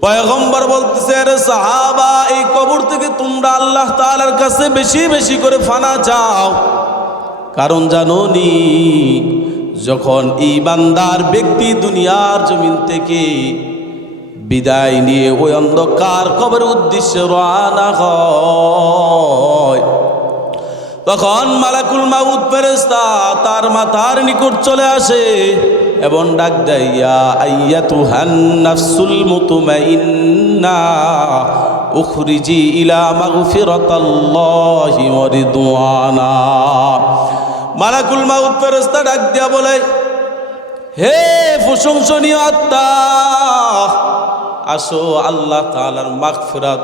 পয়গম্বর বলতেছে, আরে সাহাবা, এই কবর থেকে তোমরা আল্লাহ তাআলার কাছে বেশি বেশি করে ফানা চাও। কারণ জানোনি, যখন ঈমানদার ব্যক্তি দুনিয়ার জমিন থেকে বিদায় নিয়ে ওই অন্ধকার কবরের উদ্দেশ্যে রওনা হয়, তখন মালাকুল মাউত ফেরেশতা তার মাথার নিকট চলে আসে এবং ডাক দেয়, ইয়া আইয়াতুহান নাফসুল মুতমাইন্না উখরিজি ইলা মাগফিরাতাল্লাহি ওয়া রিদওয়ানা। মালাকুল মাউত ফেরেশতা ডাক দিয়া বলে, হে প্রশংসনীয় আত্মা, আসো আল্লাহ তাআলার মাগফিরাত,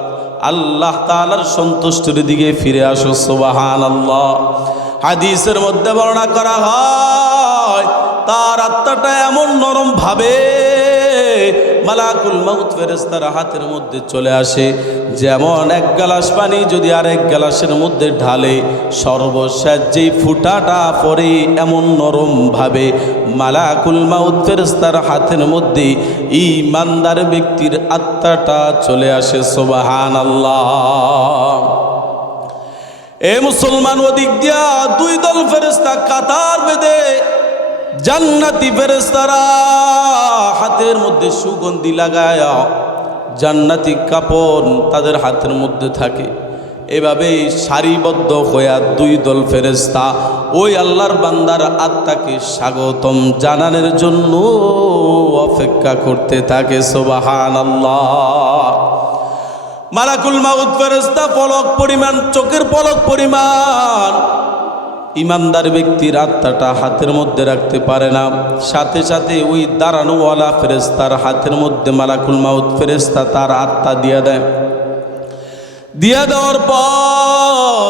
আল্লাহ তাআলার সন্তুষ্টির দিকে ফিরে আসো। সুবহানাল্লাহ। হাদিসের মধ্যে বর্ণনা করা হয়, তার আত্মাটা এমন নরম ভাবে মালাকুল মাউত ফেরেশতার হাতের মধ্যে চলে আসে, যেমন এক গ্লাস পানি যদি আর এক গ্লাসের মধ্যে ঢালে সর্বশেষ যেই ফুটাটা পড়ে, এমন নরম ভাবে মালাকুল মাউত ফেরেশতার হাতের মধ্যে ঈমানদার ব্যক্তির আত্মাটা চলে আসে। সুবহানাল্লাহ। এ মুসলমান, ওদিক দিয়া দুই দল ফেরেশতা কাতার বেঁধে জান্নাতি ফেরেশতারা হাতের মধ্যে সুগন্ধি লাগায়া জান্নাতি কাপড় তাদের হাতের মধ্যে থাকে। এভাবে সারিবদ্ধ হইয়া দুই দল ফেরেশতা ওই আল্লাহর বান্দার আত্মাকে স্বাগতম জানানোর জন্য অপেক্ষা করতে থাকে। সুবহানাল্লাহ। মালাকুল মাউত ফেরেশতা পলক পরিমাণ, চোখের পলক পরিমাণ ইমানদার ব্যক্তির আত্মাটা হাতের মধ্যে রাখতে পারে না। সাথে সাথে ওই দাঁড়ানোওয়ালা ফেরেশতার হাতের মধ্যে মালাকুল মাউত ফেরেশতা তার আত্মা দিয়ে দেয়। দিয়ে দেওয়ার পর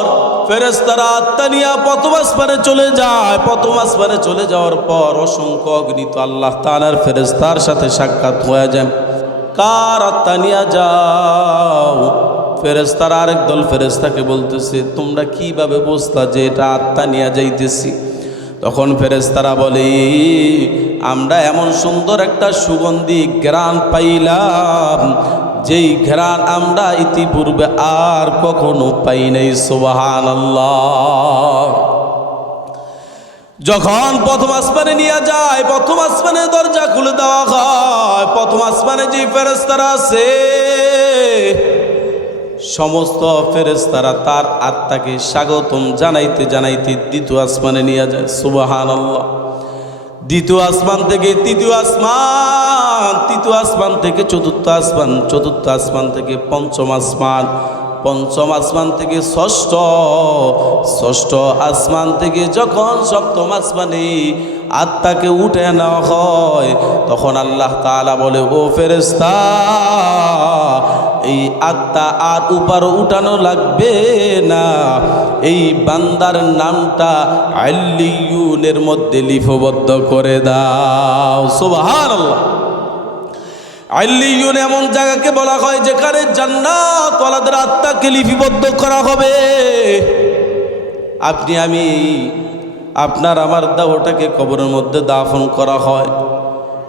ফেরেশতারা আত্মা নিয়ে প্রথম আসমানে চলে যায়। প্রথম আসমানে চলে যাওয়ার পর অসংখ্য অগণিত আল্লাহ তাআলার ফেরেশতার সাথে সাক্ষাৎ হয়ে যায়। কার আত্মা নিয়ে যাও? ফেরেশতারা আরেক দল ফেরেশতাকে বলতেছে, তোমরা কিভাবে বুঝতা যে এটা আত্মা নিয়ে যাইতেছি? তখন ফেরেশতারা বলে, আমরা এমন সুন্দর একটা সুগন্ধি ঘ্রাণ পাইলাম, যেই ঘ্রাণ আমরা ইতিপূর্বে আর কখনো পাই নাই। সুবহানাল্লাহ। যখন প্রথম আসমানে নিয়ে যায়, প্রথম আসমানের দরজা খুলে দেওয়া হয়। প্রথম আসমানে যে ফেরেশতারা আছে সমস্ত ফেরেশতারা তার আত্মাকে স্বাগতম জানাইতে জানাইতে দ্বিতীয় আসমানে নিয়ে যায়। সুবহানাল্লাহ। দ্বিতীয় আসমান থেকে তৃতীয় আসমান, তৃতীয় আসমান থেকে চতুর্থ আসমান, চতুর্থ আসমান থেকে পঞ্চম আসমান, পঞ্চম আসমান থেকে ষষ্ঠ, ষষ্ঠ আসমান থেকে যখন সপ্তম আসমানে আত্মাকে উঠে নেওয়া হয়, তখন আল্লাহ তাআলা বলে, ও ফেরেশতা, এই আত্মা আর উপর উঠানো লাগবে না, এই বান্দার নামটা আল্লিয়ুনের মধ্যে লিপিবদ্ধ করে দাও। সুবহানাল্লাহ। আল্লিয়ুন এমন জায়গাকে বলা হয় যেখানে জান্নাত ওয়ালাদের আত্মাকে লিপিবদ্ধ করা হবে। আপনি আমি, আপনার আমার দেহটাকে কবরের মধ্যে দাফন করা হয়।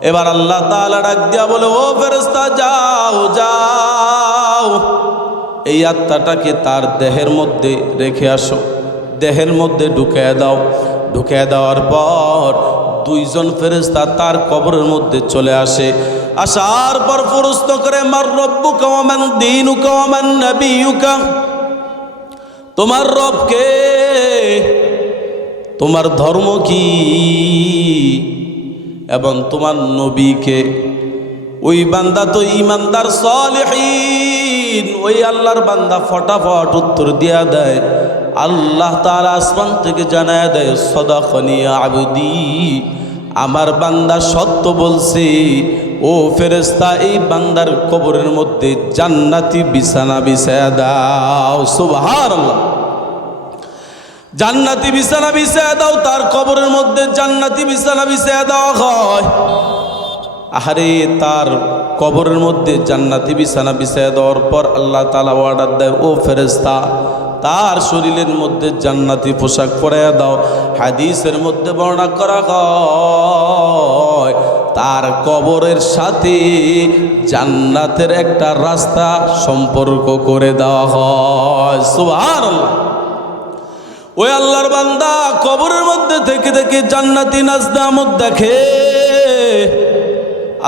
এবার আল্লাহ তাআলা ডাক দিয়া বলে, ও ফেরেশতা, যাও যাও, এই আত্মাটাকে তার দেহের মধ্যে রেখে আসো, দেহের মধ্যে ঢুকিয়ে দাও। ঢুকিয়ে দেওয়ার পর দুইজন ফেরেশতা তার কবরের মধ্যে চলে আসে। আসার পর প্রশ্ন করে, মার রব্বুকা ওয়া মান দীনুকা ওয়া মান নাবিয়ুকা, তোমার রব কে, তোমার ধর্ম কি এবং তোমার নবী কে? ওই বান্দা তো ঈমানদার সালেহীন, ওই আল্লাহর বান্দা ফটাফট উত্তর দিয়া দেয়। আল্লাহ তাআলা আসমান থেকে জানায় দেয়, সাদাকানি আবদি, আমার বান্দা সত্য বলছে। ও ফেরেশতা, এই বান্দার কবরের মধ্যে জান্নাতি বিছানা বিছায়া দাও। সুবহানাল্লাহ। জান্নাতি বিছানা বিছায়া দাও, তার কবরের মধ্যে জান্নাতি বিছানা বিছায়া দেওয়া হয়। আহারে, তার কবরের মধ্যে জান্নাতি বিছানা বিছায়া দেওয়ার পর আল্লাহ তাআলা অর্ডার দেয়, ও ফেরেশতা, তার শরীরের মধ্যে জান্নাতি পোশাক পরাইয়া দাও। হাদিসের মধ্যে বর্ণনা করা হয়, তার কবরের সাথে জান্নাতের একটা রাস্তা সম্পর্ক করে দেওয়া হয়। সুবহানাল্লাহ। ওই আল্লাহর বান্দা কবরের মধ্যে থেকে থেকে জান্নাতি নাজদামত দেখে।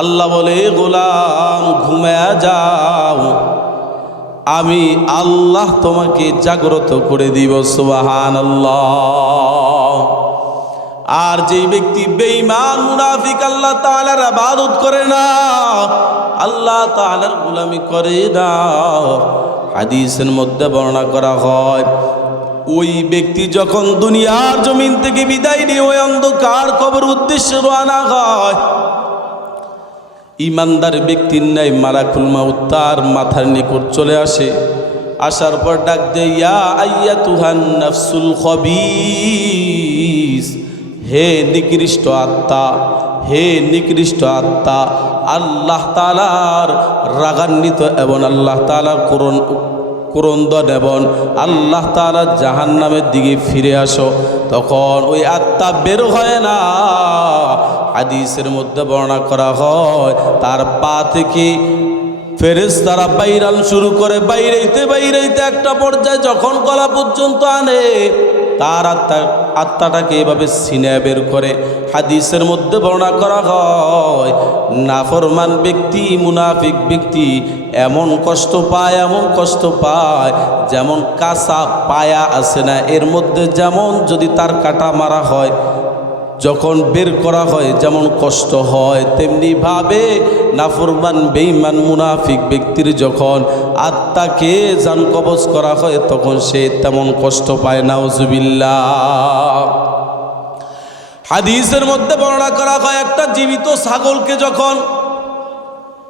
আল্লাহ বলে, গোলাম ঘুমায়া যাও, আমি আল্লাহ তোমাকে জাগ্রত করে দিব। সুবহানাল্লাহ। আর যেই ব্যক্তি বেঈমান মুনাফিক আল্লাহ তাআলার ইবাদত করে না, আল্লাহ তাআলার গোলামি করে না, হাদিসের মধ্যে বর্ণনা করা হয় ওই ব্যক্তি যখন দুনিয়ার জমিন থেকে বিদায় নিয়ে ওই অন্ধকার কবর উদ্দেশ্যে রওনা হয়, ইমানদার ব্যক্তির ন্যায় মালাকুল মাউত তার মাথার নিকট চলে আসে। আসার পর ডাক দেয়, ইয়া আইয়াতুহান নাফসুল খবিস, হে নিকৃষ্ট আত্মা, হে নিকৃষ্ট আত্মা, আল্লাহ তাআলার রাগান্বিত এবং আল্লাহ তাআলার ক্রন্দন এবং আল্লাহ তাআলার জাহান্নামের দিকে ফিরে আসো। তখন ওই আত্মা বের হয় না। হাদিসের মধ্যে বর্ণনা করা হয় তার পা থেকে ফেরেশতারা বাইরান শুরু করে, বাইরেইতে বাইরেইতে একটা পর্যায়ে যখন গলা পর্যন্ত আনে, তার আত্মাটাকে এভাবে সিনে বের করে। হাদিসের মধ্যে বর্ণনা করা হয় নাফরমান ব্যক্তি, মুনাফিক ব্যক্তি এমন কষ্ট পায়, এমন কষ্ট পায় যেমন কাঁচা পায়া আছে না, এর মধ্যে যেমন যদি তার কাটা মারা হয়, যখন বের করা হয় যেমন কষ্ট হয়, তেমনি ভাবে নাফরমান বেঈমান মুনাফিক ব্যক্তির যখন আত্মাকে জান কবজ করা হয় তখন সে তেমন কষ্ট পায়। নাউজুবিল্লাহ। হাদিসের মধ্যে বর্ণনা করা হয় একটা জীবিত ছাগলকে যখন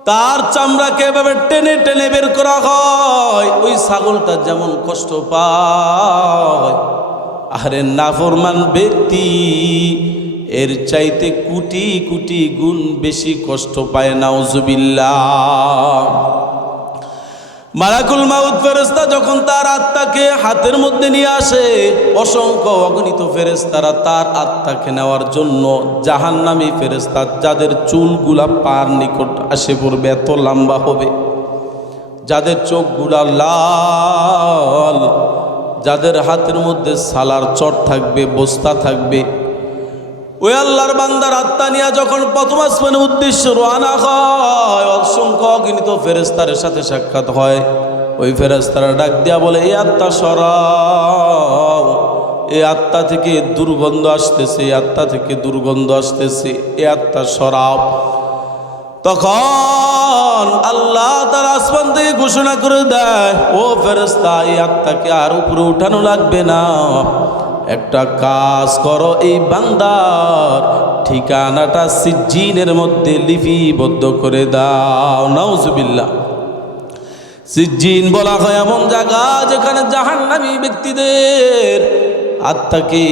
তার চামড়াকে এভাবে টেনে টেনে বের করা হয়, ওই ছাগলটা যেমন কষ্ট পায়, আরে নাফরমান ব্যক্তি এর চাইতে কোটি কোটি গুণ বেশি কষ্ট পায়। নাউজুবিল্লাহ। মালাকুল মাউত ফেরেশতা যখন তার আত্মাকে হাতের মধ্যে নিয়ে আসে, অসংখ্য অগণিত ফেরেশতারা তার আত্মাকে নেওয়ার জন্য জাহান্নামী ফেরেশতা, যাদের চুলগুলা পার নিকট আসে পড়বে, এত লম্বা হবে, যাদের চোখগুলা লাল, যাদের হাতের মধ্যে সালার চট থাকবে, বস্তা থাকবে, ওই আল্লাহর বান্দার আত্মা নিয়ে যখন প্রথম আসমানের উদ্দেশ্যে রওনা হয়, অসংখ্য অগণিত ফেরেশতার সাথে সাক্ষাৎ হয়। ওই ফেরেশতারা ডাক দিয়া বলে, এই আত্মা সরাও, এই আত্মা থেকে দুর্গন্ধ আসতেছে, এই আত্মা থেকে দুর্গন্ধ আসতেছে, এই আত্মা সরাও। তখন আল্লাহ তার আসমান থেকে ঘোষণা করে দেয়, ও ফেরেশতা, এই আত্মাকে আর উপরে উঠানো লাগবে না, একটা কাজ করো, এই বান্দার ঠিকানাটা সিজ্জিনের মধ্যে লিপিবদ্ধ করে দাও। নাউজুবিল্লাহ। সিজ্জিন বলা হয় এমন জায়গা যেখানে জাহান্নামী ব্যক্তিদের আত্মাকে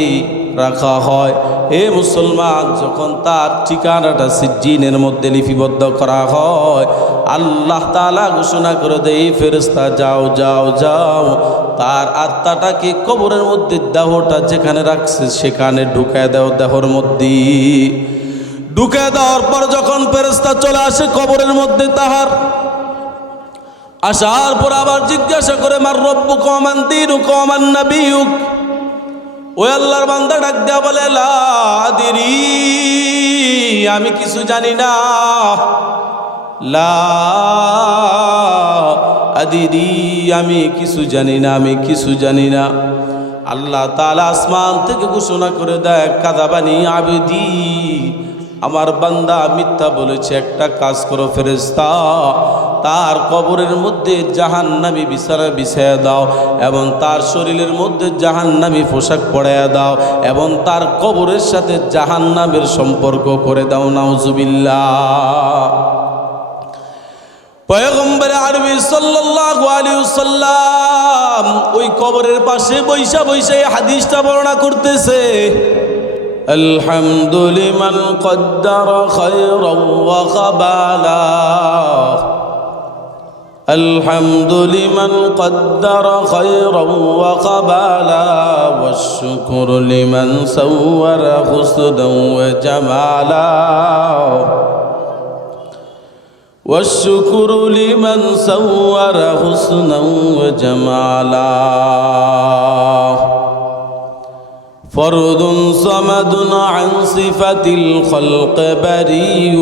রাখা হয়। হে মুসলমান, যখন তার ঠিকানাটা সিজ্জিনের মধ্যে লিপিবদ্ধ করা হয়, আল্লাহ তাআলা ঘোষণা করে দেয়, ফেরেশতা যাও যাও যাও, তার আত্মাটাকে কবরের মধ্যে দেহটা যেখানে রাখছে সেখানে ঢুকায় দাও। দেহর মধ্যে ঢুকায় দেওয়ার পর যখন ফেরেশতা চলে আসে কবরের মধ্যে, তাহার আসার পর আবার জিজ্ঞাসা করে, মার রব্বুকা ওয়া মান দীনুকা ওয়া মান নাবিয়ুক। ওই আল্লাহর বান্দা ডাক দেয়া বলে, লা আদরি, আমি কিছু জানি না, লা আদরি, আমি কিছু জানি না, আমি কিছু জানি না। আল্লাহ তাআলা আসমান থেকে ঘোষণা করে দেয়, কাযাবানি আবদি, আমার বান্দা মিথ্যা বলেছে। একটা কাজ করো ফেরেশতা, তার কবরের মধ্যে জাহান্নামী বিছানা বিছায়া দাও এবং তার শরীরের মধ্যে জাহান্নামী পোশাক পরাইয়া দাও এবং তার কবরের সাথে জাহান্নামের সম্পর্ক করে দাও। নাউজুবিল্লাহ। পয়গম্বর আরবি সাল্লাল্লাহু আলাইহি ওয়াসাল্লাম ওই কবরের পাশে বৈশা বৈশা এই হাদিসটা বর্ণনা করতেছে, আলহামদুলিমান কদ্দারা খায়রান ওয়া খাবালা, الحمد لمن قدر خيرا وقبالا والشكر لمن سور حسنا وجمالا والشكر لمن سور حسنا وجمالا فرد صمد عن صفة الخلق بريء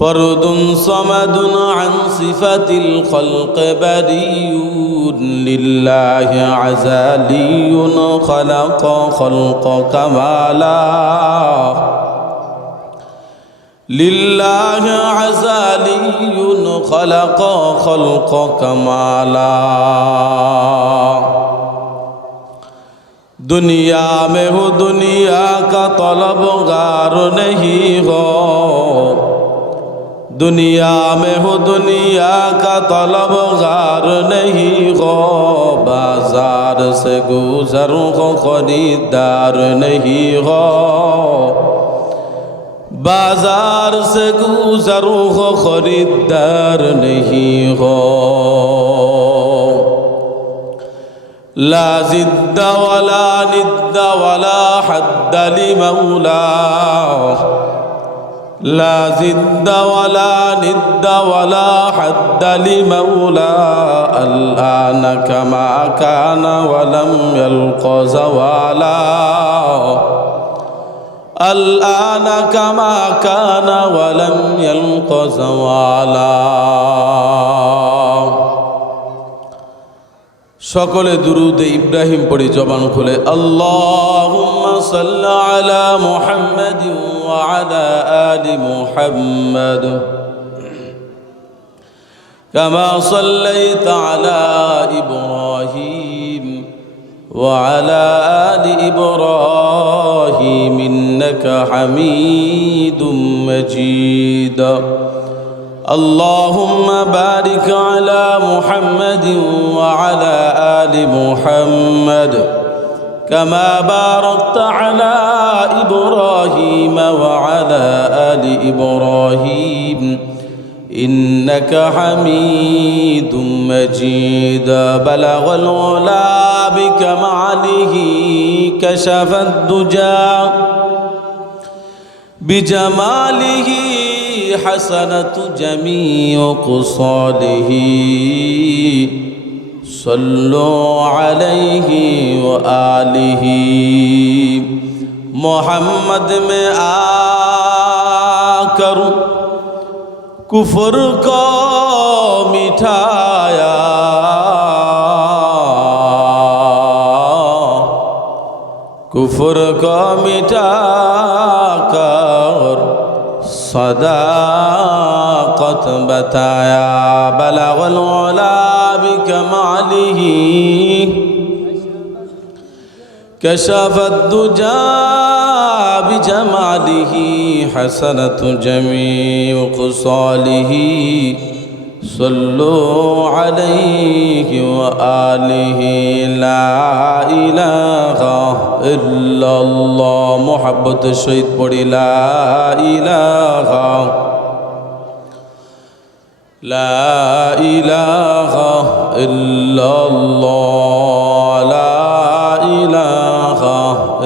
فرد صمد عن صفة الخلق بريء لله عزالي خلق خلق كمالا لله عزالي خلق خلق كمالا दुनिया में हो दुनिया का तलबगार नहीं हो दुनिया में हो दुनिया का तलबगार नहीं हो बाजार से गुजर हो खरीदार नहीं हो बाजार से गुजर हो खरीदार नहीं हो لا زد ولا ند ولا حد لمولاه لا زد ولا ند ولا حد لمولاه الآن كما كان ولم يلق زوالا الآن كما كان ولم يلق زوالا সকলে দুরুদে ইব্রাহিম পড়ি জবান খুলে আল্লাহুম্মা সাল্লি আলা মুহাম্মাদিন ওয়া আলা আলি মুহাম্মাদ কামা সাল্লাইতা আলা ইব্রাহিম ওয়া আলা আলি ইব্রাহিম ইন্নাকা হামিদুম মাজিদ اللهم بارك على محمد وعلى آل محمد كما باركت على إبراهيم وعلى آل إبراهيم إنك حميد مجيد بلغ العلا بكماله كشف الدجى بجماله حسنة جميع خصاله صلوا عليه وآله محمد में आकर कुफ्र को मिठाया कुफ्र को मिटाकर सदाकत बताया बलगल उला बिकमालिही कशफत दुजा बिजमालिही हसनत जमीउ खुसालिही सल्लु अलैहि व आलिहि ला इलाहा इल्लल्लाह मोहब्बत शहीद पड़ी ला इलाहा इल्लल्लाह ला इलाहा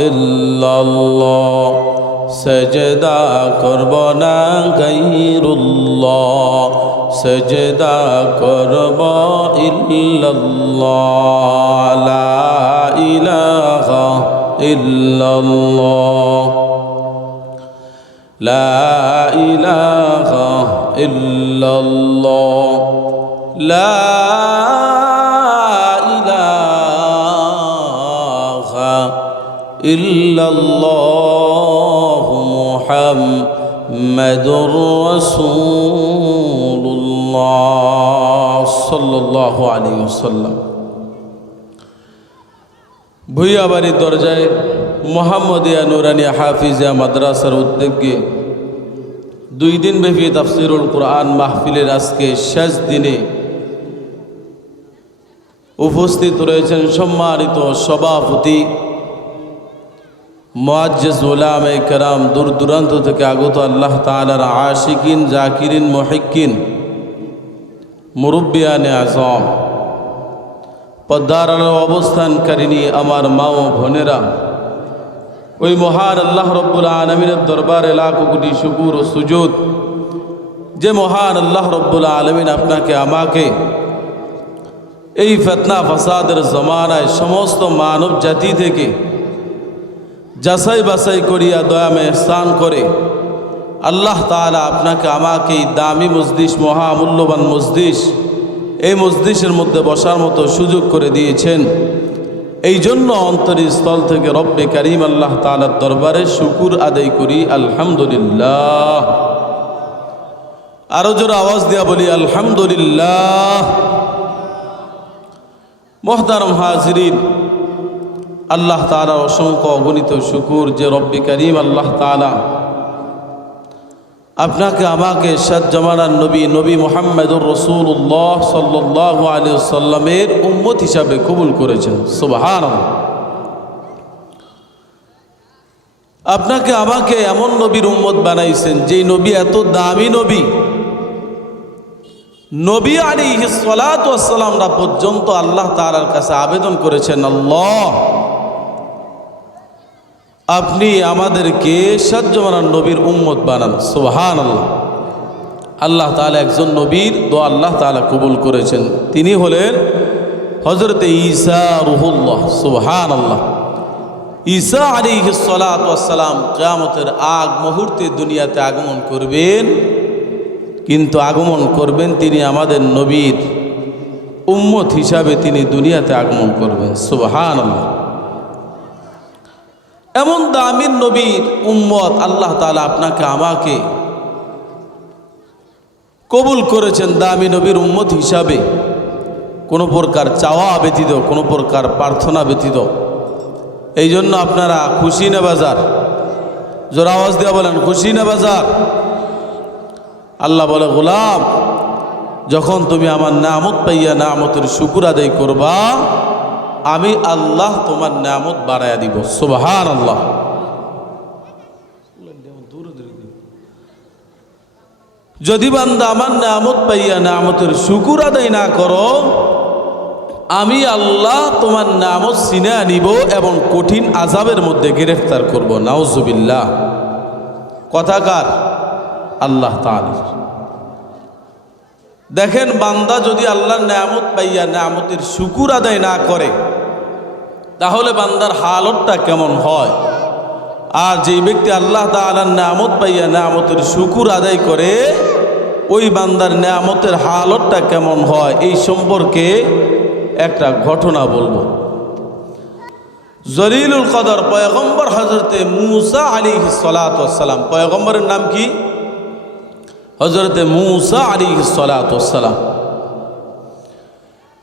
इल्लल्लाह सजदा करब ना गैरुल्लाह सजदा करब इल्लल्लाह ला इलाहा इल्लल्लाह ला इलाहा इल्लल्लाह ला इलाहा इल्लल्लाह मुहम्मदुर रसूलुल्लाह सल्लल्लाहु अलैहि वसल्लम ভুইয়াবাড়ি দরজায় মোহাম্মদিয়া নুরানিয়া হাফিজিয়া মাদ্রাসার উদ্যোগে 2 দিন ব্যাপী তাফসীরুল কুরআন মাহফিলের আজকে শেষ দিনে উপস্থিত রয়েছেন সম্মানিত সভাপতি মুআজ্জিজ উলামায়ে কেরাম, দূর দূরান্ত থেকে আগত আল্লাহ তাআলার আশিকিন জাকিরিন মুহিক্কিন মুরব্বিয়ানে আজম, পদ্মার আলো অবস্থানকারিণী আমার মা ও বোনেরা, ওই মহান আল্লাহ রব্বুল আলমিনের দরবারে লাখ কোটি শুকুর ও সুজুদ, যে মহান আল্লাহ রব্বুল আলমিন আপনাকে আমাকে এই ফিতনা ফাসাদের জমানায় সমস্ত মানব জাতি থেকে যাচাই বাছাই করিয়া দয়াময় স্থান করে আল্লাহ তাআলা আপনাকে আমাকে এই দামি মজলিস, মহামূল্যবান মজলিস, এই মজলিসের মধ্যে বসার মতো সুযোগ করে দিয়েছেন। এই জন্য অন্তরস্থল থেকে রব্বে কারিম আল্লাহ তাআলার দরবারে শুকুর আদায় করি, আলহামদুলিল্লাহ। আরো জোরে আওয়াজ দিয়া বলি আলহামদুলিল্লাহ। মুহতারাম হাজিরিন, আল্লাহ তাআলা অসংখ্য অগণিত শুকুর যে রব্বে কারিম আল্লাহ তাআলা আপনাকে আমাকে সাত জামানার নবী মুহাম্মদুর রাসূলুল্লাহ সাল্লাল্লাহু আলাইহি ওয়াসাল্লামের উম্মত হিসাবে কবুল করেছেন। সুবহানাল্লাহ। আপনাকে আমাকে এমন নবীর উম্মত বানাইছেন যেই নবী এত দামি নবী আলাইহিস সালাতু ওয়াস সালামরা পর্যন্ত আল্লাহ তাআলার কাছে আবেদন করেছেন, আল্লাহ আপনি আমাদেরকে সাত জামানার নবীর উম্মত বানান। সুবহানাল্লাহ। আল্লাহ তাআলা একজন নবীর দোয়া আল্লাহ তাআলা কবুল করেছেন, তিনি হলেন হযরত ঈসা রূহুল্লাহ। সুবহানাল্লাহ। ঈসা আলাইহিস সালাতু ওয়াস সালাম কিয়ামতের আগ মুহূর্তে দুনিয়াতে আগমন করবেন, কিন্তু আগমন করবেন তিনি আমাদের নবীর উম্মত হিসাবে, তিনি দুনিয়াতে আগমন করবেন। সুবহানাল্লাহ। এমন দামি নবীর উম্মত আল্লাহ তাআলা আপনাকে আমাকে কবুল করেছেন দামি নবীর উম্মত হিসাবে, কোনো প্রকার চাওয়া ব্যতীত, কোনো প্রকার প্রার্থনা ব্যতীত। এই জন্য আপনারা খুশি না বাজার? জোর আওয়াজ দিয়ে বলেন খুশি না বাজার? আল্লাহ বলে, গোলাম যখন তুমি আমার নিয়ামত পাইয়া নিয়ামতের শুকর আদায় করবা, আমি আল্লাহ তোমার নিয়ামত বাড়াইয়া দিব। সুবহানাল্লাহ। যদি বান্দা আমার নিয়ামত পাইয়া নিয়ামতের শুকর আদায় না করো, আমি আল্লাহ তোমার নিয়ামত ছিনে আনিব এবং কঠিন আযাবের মধ্যে গ্রেফতার করব। নাউজুবিল্লাহ। কথাকার আল্লাহ তাআলা। দেখেন, বান্দা যদি আল্লাহর নিয়ামত পাইয়া নিয়ামতের শুকর আদায় না করে, তাহলে বান্দার হালতটা কেমন হয়। আর যেই ব্যক্তি আল্লাহ তাআলার নিয়ামত পাইয়া নিয়ামতের শুকর আদায় করে, ওই বান্দার নিয়ামতের হালতটা কেমন হয়, এই সম্পর্কে একটা ঘটনা বলবো। জলিলুল কদর পয়গম্বর হযরতে মূসা আলাইহিস সালাতু ওয়াস সালাম, পয়গম্বরের নাম কি? হযরতে মূসা আলাইহিস সালাতু ওয়াস সালাম।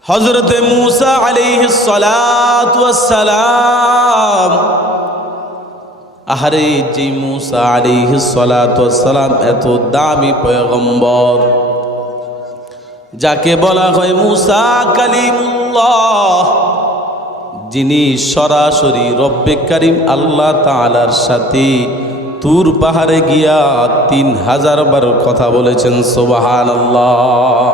হযরতে মূসা আলাইহিস সালাতু ওয়াস সালাম, আহারে যে মূসা আলাইহিস সালাতু ওয়াস সালাম এত দামি পয়গম্বর, যাকে বলা হয় মূসা কালিমুল্লাহ, যিনি সরাসরি রব্বে কারিম আল্লাহ তাআলার সাথে তুর পাহাড়ে গিয়া 3000 বার কথা বলেছেন। সুবহানাল্লাহ।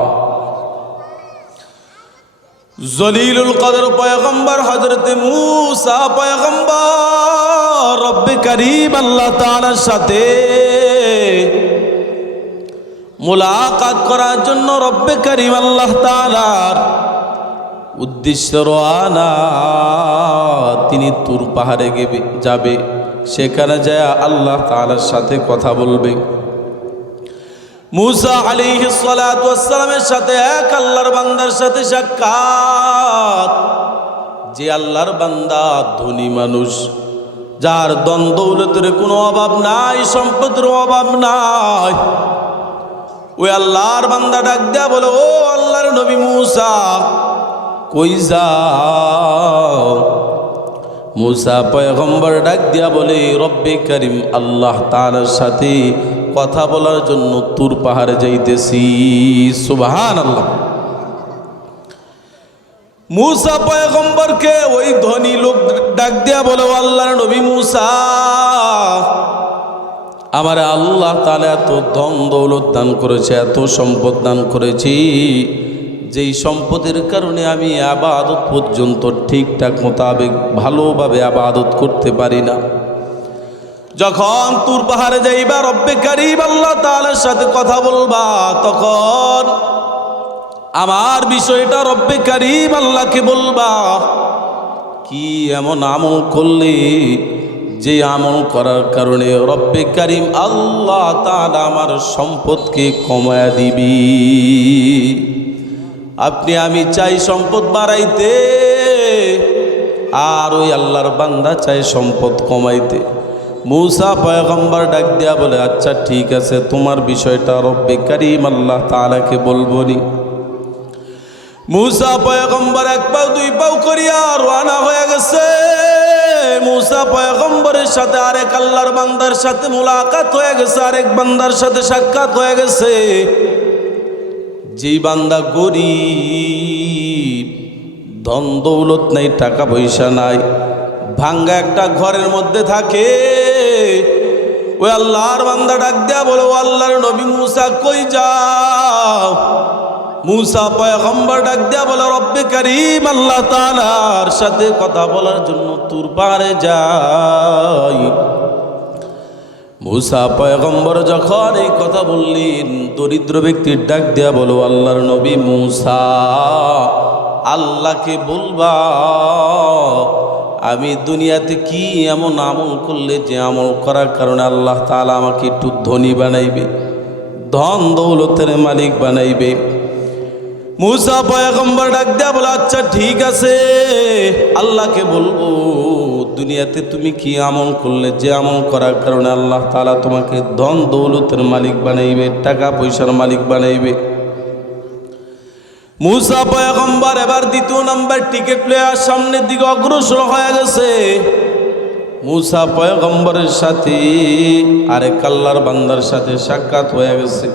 জলিলুল কদর পয়গম্বর হযরতে মূসা পয়গম্বর রব্বে কারিম আল্লাহ তাআলার সাথে মুলাকাত করার জন্য রব্বে কারিম আল্লাহ তাআলার উদ্দেশ্য রওনা, তিনি তুর পাহাড়ে যাবে, সেখানে যায় আল্লাহ তাআলার সাথে কথা বলবে। মূসা আলাইহিস সালাতু ওয়াস সালামের সাথে এক আল্লাহর বান্দার সাথে সাক্ষাৎ, যে আল্লাহর বান্দা ধনী মানুষ, যার ধন দৌলতের কোনো অভাব নাই, সম্পদের অভাব নাই, ওই আল্লাহর বান্দা ডাক দেয়া বলে, ও আল্লাহর নবী মূসা, কই যাও? মূসা পয়গম্বর ডাক দিয়া বলে, রব্বে কারিম আল্লাহ তাআলার সাথে কথা বলার জন্য তুর পাহাড়ে যাইতেছি। সুবহানাল্লাহ। মূসা পয়গম্বরকে ওই ধনী লোক ডাক দিয়া বলে, আল্লাহর নবী মূসা, আমারে আল্লাহ তাআলা এত ধন দৌলত দান করেছে, এত সম্পদ দান করেছি, যেই সম্পদের কারণে আমি আবাদত পর্যন্ত ঠিকঠাক মোতাবেক ভালোভাবে আবাদত করতে পারি না। যখন তুর পাহাড়ে যাইবা রব্বে কারীম আল্লাহ তাআলার সাথে কথা বলবা, তখন আমার বিষয়টা রব্বে কারীম আল্লাহকে বলবা। কি এমন আমল করলে যে আমল করার কারণে রব্বে কারীম আল্লাহ তাআলা আমার সম্পদকে কমায়া দিবি। আপনি আমি চাই সম্পদ বাড়াইতে, আর ওই আল্লাহর বান্দা চাই সম্পদ কমাইতে। মূসা পয়গম্বর ডাক দিয়া বলে, আচ্ছা ঠিক আছে, তোমার বিষয়টা রব্বে কারীম আল্লাহ তাআলাকে বলবনি। মূসা পয়গম্বর এক পাও দুই পাও করিয়া রওনা হয়ে গেছে। মূসা পয়গম্বরের সাথে আরেক আল্লাহর বান্দার সাথে মুলাকাত হয়ে গেছে, আরেক বান্দার সাথে সাক্ষাৎ হয়ে গেছে। যেই বান্দা গরিব, ধন দৌলত নাই, টাকা পয়সা নাই, ভাঙ্গা একটা ঘরের মধ্যে থাকে, ওই আল্লাহর বান্দা ডাক দেয়া বলো, আল্লাহর নবী মূসা কই যাও? মূসা পয়গম্বর ডাক দেয়া বলে, রব্বে কারীম আল্লাহ তাআলার সাথে কথা বলার জন্য তুর পাহাড়ে যাই। মূসা পয়গম্বর যখন এই কথা বললেন, দরিদ্র ব্যক্তির ডাক দেয়া বলো, আল্লাহর নবী মূসা আল্লাহকে বলবা আমি দুনিয়াতে কি এমন আমল করলে যে আমল করার কারণে আল্লাহ তাআলা আমাকে একটু ধনী বানাইবে, ধন দৌলতের মালিক বানাইবে। মূসা পয়গম্বর ডাক দেয়া বলে, আচ্ছা ঠিক আছে, আল্লাহকে বলবো দুনিয়াতে তুমি কি আমল করলে যে আমল করার কারণে আল্লাহ তাআলা তোমাকে ধন দৌলতের মালিক বানাইবে, টাকা পয়সার মালিক বানাইবে। মূসা পয়গম্বর এবার দ্বিতীয় নাম্বার টিকিট লইয়া সামনের দিকে অগ্রসর হয়ে গেছে। মূসা পয়গম্বরের সাথে আরেক আল্লাহর বান্দার সাথে সাক্ষাৎ হয়ে গেছে।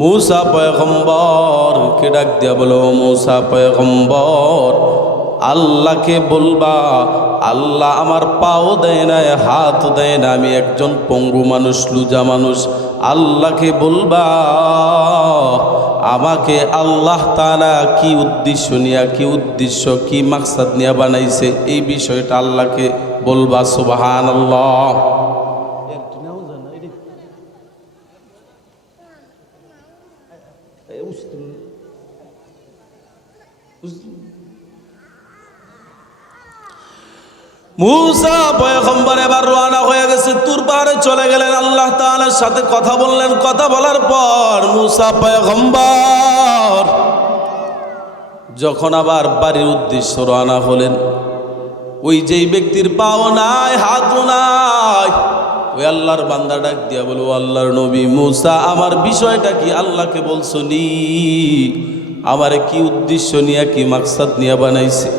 মূসা পয়গম্বর কে ডাক দিয়া বলো, মূসা পয়গম্বর আল্লাহকে বলবা আল্লাহ আমার পাও দেয় না, হাত দেয় না, আমি একজন পঙ্গু মানুষ, লুজা মানুষ। আল্লাহকে বলবা আমাকে আল্লাহ তাআলা কি উদ্দেশ্য নিয়া, কি উদ্দেশ্য, কি মাকসাদ নিয়া বানাইছে, এই বিষয়টা আল্লাহকে বলবা। সুবহানাল্লাহ। মূসা পয়গম্বর এবার রওনা হয়ে গেছে, তুর পাহাড়ে চলে গেলেন, আল্লাহ তাআলার সাথে কথা বললেন। কথা বলার পর মূসা পয়গম্বর যখন আবার বাড়ির উদ্দেশ্য রওনা হলেন, ওই যেই ব্যক্তির পাও নাই, হাতও নাই, ওই আল্লাহর বান্দা ডাক দিয়া বলো, আল্লাহর নবী মূসা আমার বিষয়টা কি আল্লাহকে বলছো নি? আমারে কি উদ্দেশ্য নিয়ে, কি মাকসাদ নিয়ে বানাইছে?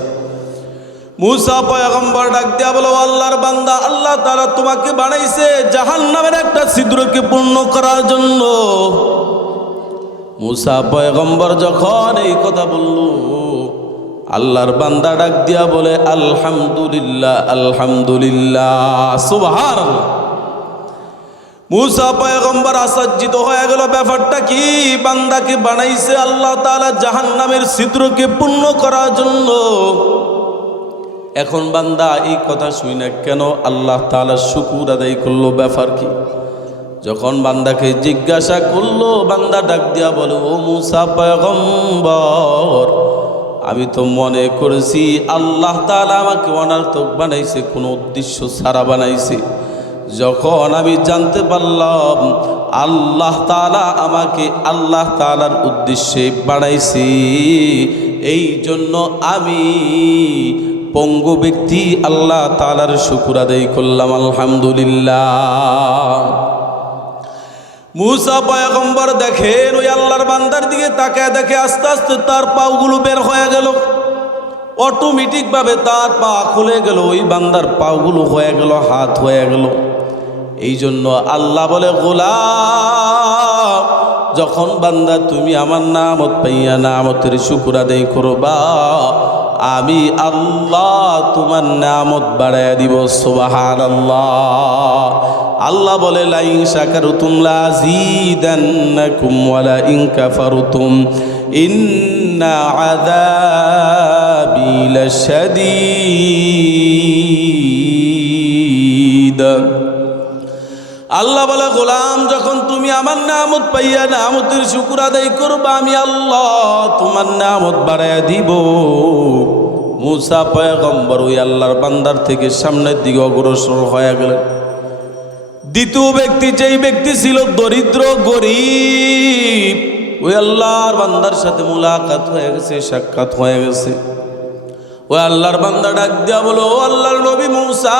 মূসা পয়গম্বর ডাক দিয়া বলো, আল্লাহর বান্দা আল্লাহ তাআলা তোমাকে বানাইছে জাহান্নামের একটা ছিদ্রকে পূর্ণ করার জন্য। মূসা পয়গম্বর যখন এই কথা বলল, আল্লাহর বান্দা ডাক দিয়া বলে, আলহামদুলিল্লাহ, আলহামদুলিল্লাহ, সুবহানাল্লাহ। মূসা পয়গম্বর আশ্চর্যিত হয়ে গেল, ব্যাপারটা কি? বান্দাকে বানাইছে আল্লাহ তাআলা জাহান্নামের ছিদ্রকে পূর্ণ করার জন্য। এখন বান্দা এই কথা শুই না কেন আল্লাহ তাআলার শুকর আদায় করলো, ব্যাপার কি? যখন বান্দাকে জিজ্ঞাসা করলো, বান্দা ডাক দিয়া বলে, ও মূসা পয়গম্বর আমি তো মনে করেছি আল্লাহ তাআলা আমাকে অনার্থক বানাইছে, কোনো উদ্দেশ্য ছাড়া বানাইছে। যখন আমি জানতে পারলাম আল্লাহ তাআলা আমাকে আল্লাহ তাআলার উদ্দেশ্যে বানাইছে, এই জন্য আমি পঙ্গু ব্যক্তি আল্লাহ তাআলার শুকর আদায় করলাম, আলহামদুলিল্লাহ। মূসা পয়গম্বর দেখেন ওই আল্লাহর বান্দার দিকে তাকায়, দেখে আস্তে আস্তে তার পাগুলো বের হয়ে গেল, অটোমেটিক ভাবে তার পা খুলে গেল, ওই বান্দার পাগুলো হয়ে গেল, হাত হয়ে গেল। এই জন্য আল্লাহ বলে, গোলাম যখন বান্দা তুমি আমার নামত পাইয়া নামতের শুকর আদায় করবা, আমি আল্লাহ তোমার নামত বাড়াইয়া দিব। সুবহানাল্লাহ। আল্লাহ বলে, লাইন শাকারতুম লাযীদান্নাকুম ওয়া লাইন কাফারতুম ইন্না আযাবি লাশাদীদ। আল্লাহ বলে, গোলাম যখন তুমি আমার নিয়ামত পাইয়া নিয়ামতের শুকর আদায় করবা, আমি আল্লাহ তোমার নিয়ামত বাড়াইয়া দিব। মূসা পয়গম্বর ওই আল্লাহর বান্দার থেকে সামনের দিকে অগ্রসর হয়ে গেলেন। দ্বিতীয় ব্যক্তি, যেই ব্যক্তি ছিল দরিদ্র গরিব, ওই আল্লাহর বান্দার সাথে মুলাকাত হয়ে গেছে, সাক্ষাৎ হয়ে গেছে। ওই আল্লাহর বান্দা ডাক দিয়া বলো, ও আল্লাহর নবী মূসা,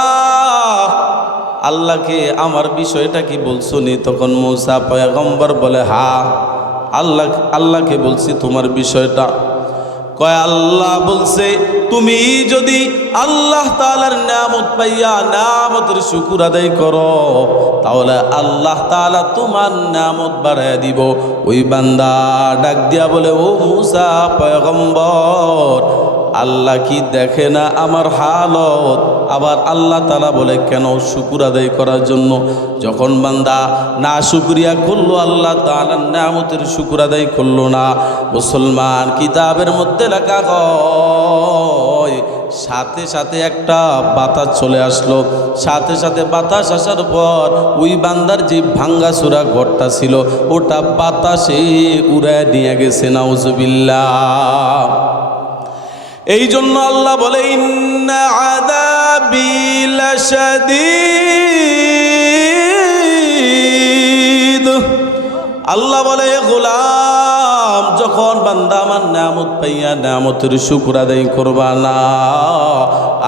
আল্লাহকে আমার বিষয়টা কি বলছো নি? তখন মূসা পয়গম্বর বলে, হ্যাঁ আল্লাহকে বলছি তোমার বিষয়টা। কয়, আল্লাহ বলছে তুমি যদি আল্লাহ তাআলার নিয়ামত পাইয়া নিয়ামতের শুকর আদায় করো, তাহলে আল্লাহ তাআলা তোমার নিয়ামত বাড়াইয়া দিব। ওই বান্দা ডাক দিয়া বলে, ও মূসা পয়গম্বর, আল্লাহ কি দেখে না আমার হালত? আবার আল্লাহ তাআলা বলে কেন? শুকর আদায় করার জন্য। যখন বান্দা না শুকরিয়া করলো, আল্লাহ তাআলার নিয়ামতের শুকর আদায় করলো না, মুসলমান কিতাবের মধ্যে লেখা হয় সাথে সাথে একটা বাতাস চলে আসলো। সাথে সাথে বাতাস আসার পর ওই বান্দার যে ভাঙ্গা চূড়া ঘরটা ছিল, ওটা বাতাসে উড়ায় নিয়ে গেছে। নাউজুবিল্লাহ। এই জন্য আল্লাহ বলে, ইন্না আযাবি লাশাদীদ। আল্লাহ বলে, গোলাম যখন বান্দা আমার নিয়ামত পাইয়া নিয়ামতের শুকর আদায় করবা না,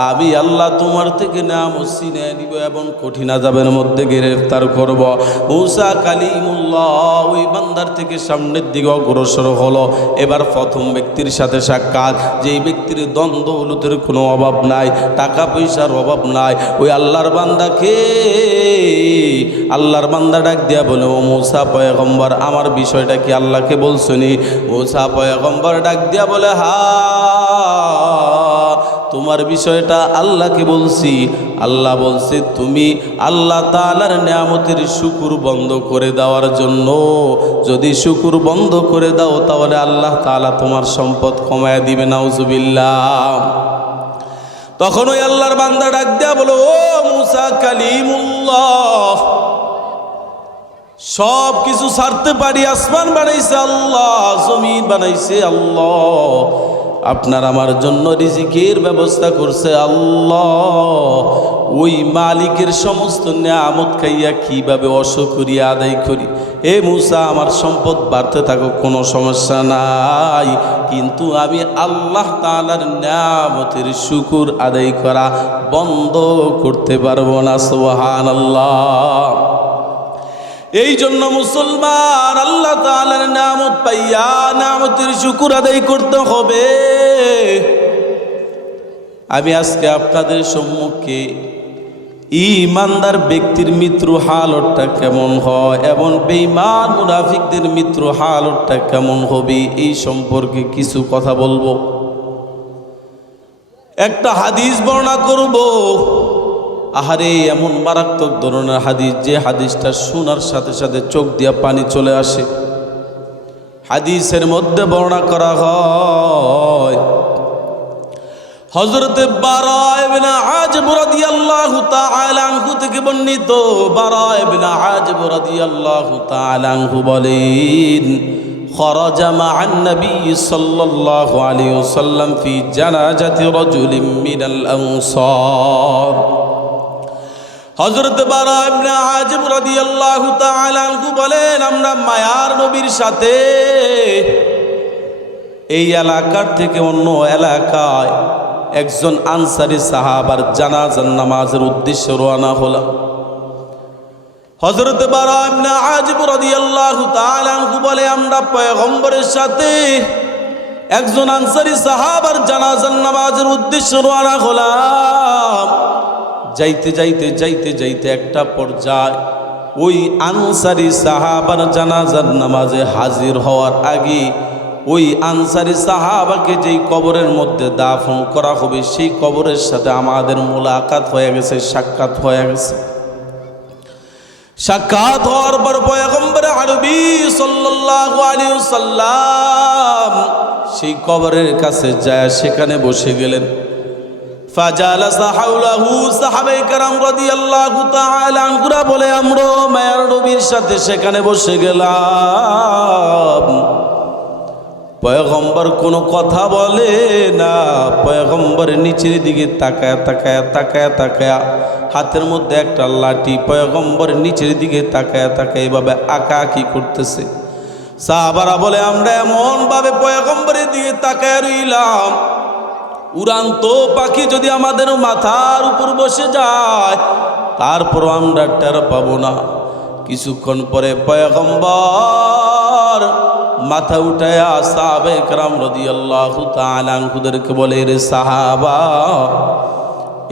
আমি আল্লাহ তোমার থেকে নিয়ামত ছিনিয়ে নিব এবং কঠিন আযাবের মধ্যে গ্রেফতার করব। মূসা কালিমুল্লাহ ওই বান্দার থেকে সামনের দিকে অগ্রসর হলো। এবার প্রথম ব্যক্তির সাথে সাক্ষাৎ, যেই ব্যক্তির দ্বন্দ্ব দৌলতের কোনো অভাব নাই, টাকা পয়সার অভাব নাই, ওই আল্লাহর বান্দাকে আল্লাহর বান্দা ডাক দিয়া বলে, ও মূসা পয়গম্বর, আমার বিষয়টা কি আল্লাহকে বলছনি? মূসা পয়গম্বর ডাক দিয়া বলে, হ্যাঁ তোমার বিষয়টা আল্লাহকে বলছি। আল্লাহ বলছে তুমি আল্লাহ তাআলার নিয়ামতের শুকর বন্ধ করে দেওয়ার জন্য, যদি শুকর বন্ধ করে দাও তাহলে আল্লাহ তাআলা তোমার সম্পদ কমায় দিবে। নাউজুবিল্লাহ। তখন ওই আল্লাহর বান্দা ডাক দিয়া বলো, ও মূসা কালিমুল্লাহ, সব কিছু ছাড়তে পারি, আসমান বানাইছে আল্লাহ, জমিন বানাইছে আল্লাহ, আপনার আমার জন্য রিজিকের ব্যবস্থা করছে আল্লাহ। ওই মালিকের সমস্ত নিয়ামত খাইয়া কিভাবে অশুকরিয়া আদায় করি? এ মূসা, আমার সম্পদ বাড়তে থাকুক, কোনো সমস্যা নাই, কিন্তু আমি আল্লাহ তাআলার নিয়ামতের শুকর আদায় করা বন্ধ করতে পারবো না। সুবহানাল্লাহ। এই জন্য মুসলমান আল্লাহ তাআলার নিয়ামত পাইয়া নিয়ামতের শুকর আদায় করতে হবে। আমি আজকে আপনাদের সম্মুখে ঈমানদার ব্যক্তির মৃত্যু হালতটা কেমন হয় এবং বেঈমান মুনাফিকদের মৃত্যু হালতটা কেমন হবে, এই সম্পর্কে কিছু কথা বলবো। একটা হাদিস বর্ণনা করব। আহারে, এমন মারাত্মক ধরনের হাদিস, যে হাদিসটা শোনার সাথে সাথে চোখ দিয়া পানি চলে আসে। হাদিসের মধ্যে বর্ণনা করা হয়, হযরতে বারা ইবনে আযিব রাদিয়াল্লাহু তাআলা আনহু থেকে বর্ণিত। বারা ইবনে আযিব রাদিয়াল্লাহু তাআলা আনহু বলেন, খরাজা মা'আন নবী সাল্লাল্লাহু আলাইহি ওয়াসাল্লাম ফি জানাজাতি রাজুলিন মিনাল আনসার। হযরত বারা ইবনে আযিব রাদিয়াল্লাহু তাআলা আনহু বলেন, আমরা মায়ার নবীর সাথে এই এলাকার থেকে অন্য এলাকায় একজন আনসারী সাহাবার জানাজার নামাজের উদ্দেশ্যে রওনা হলাম। হযরত বারা ইবনে আযিব রাদিয়াল্লাহু তাআলা আনহু বলে, আমরা পয়গম্বরের সাথে একজন আনসারী সাহাবার জানাজার নামাজের উদ্দেশ্যে রওনা হলাম। যাইতে যাইতে যাইতে যাইতে একটা পর্যায়ে ওই আনসারী সাহাবার জানাজার নামাজে হাজির হওয়ার আগে ওই আনসারী সাহাবাকে যেই কবরের মধ্যে দাফন করা হবে, সেই কবরের সাথে আমাদের মুলাকাত হয়ে গেছে, সাক্ষাৎ হয়ে গেছে। সাক্ষাৎ হওয়ার পর পয়গম্বর আরবি সাল্লাল্লাহু আলাইহি ওয়াসাল্লাম সেই কবরের কাছে যায় সেখানে বসে গেলেন। ফাজালাসা হাওলাহু সাহাবায়ে কেরাম রাদিয়াল্লাহু তাআলা আনহুরা বলে আমরা মায়ার নবীর সাথে সেখানে বসে গেলাম। পয়গম্বর কোনো কথা বলে না, পয়গম্বরের নিচের দিকে তাকায়া তাকায়া তাকায়া তাকায়া হাতের মধ্যে একটা লাঠি পয়গম্বরের নিচের দিকে তাকায়া তাকায়া এভাবে আঁকাআঁকি করতেছে। সাহাবারা বলে আমরা এমন ভাবে পয়গম্বরের দিকে তাকায়া রইলাম, উড়ান্ত পাখি যদি আমাদের মাথার উপর বসে যায় তারপরও আমরা টের পাবো না। কিছুক্ষণ পরে পয়গম্বর মাথা উঠায়া সাহাবায়ে কেরাম রাদিয়াল্লাহু তাআলা আনহুদেরকে বলে, রে সাহাবা,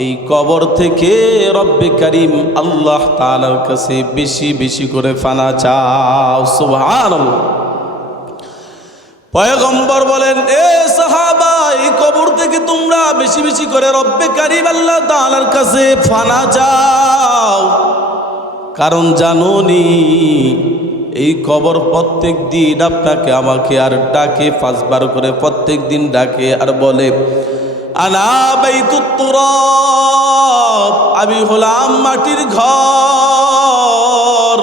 এই কবর থেকে রব্বে কারীম আল্লাহ তাআলার কাছে বেশি বেশি করে ফানা চাও। সুবহানাল্লাহ। পয়গম্বর বলেন, এ সাহাবা, এই কবর থেকে তোমরা বেশি বেশি করে রব্বে কারীম আল্লাহ তাআলার কাছে ফানা চাও, কারণ জানোনি এই কবর প্রত্যেক দিন আপনাকে আমাকে আর ডাকে, 5 বার করে প্রত্যেক দিন ডাকে আর বলে, আনা বাইতুত তুরাব, আমি হলাম মাটির ঘর,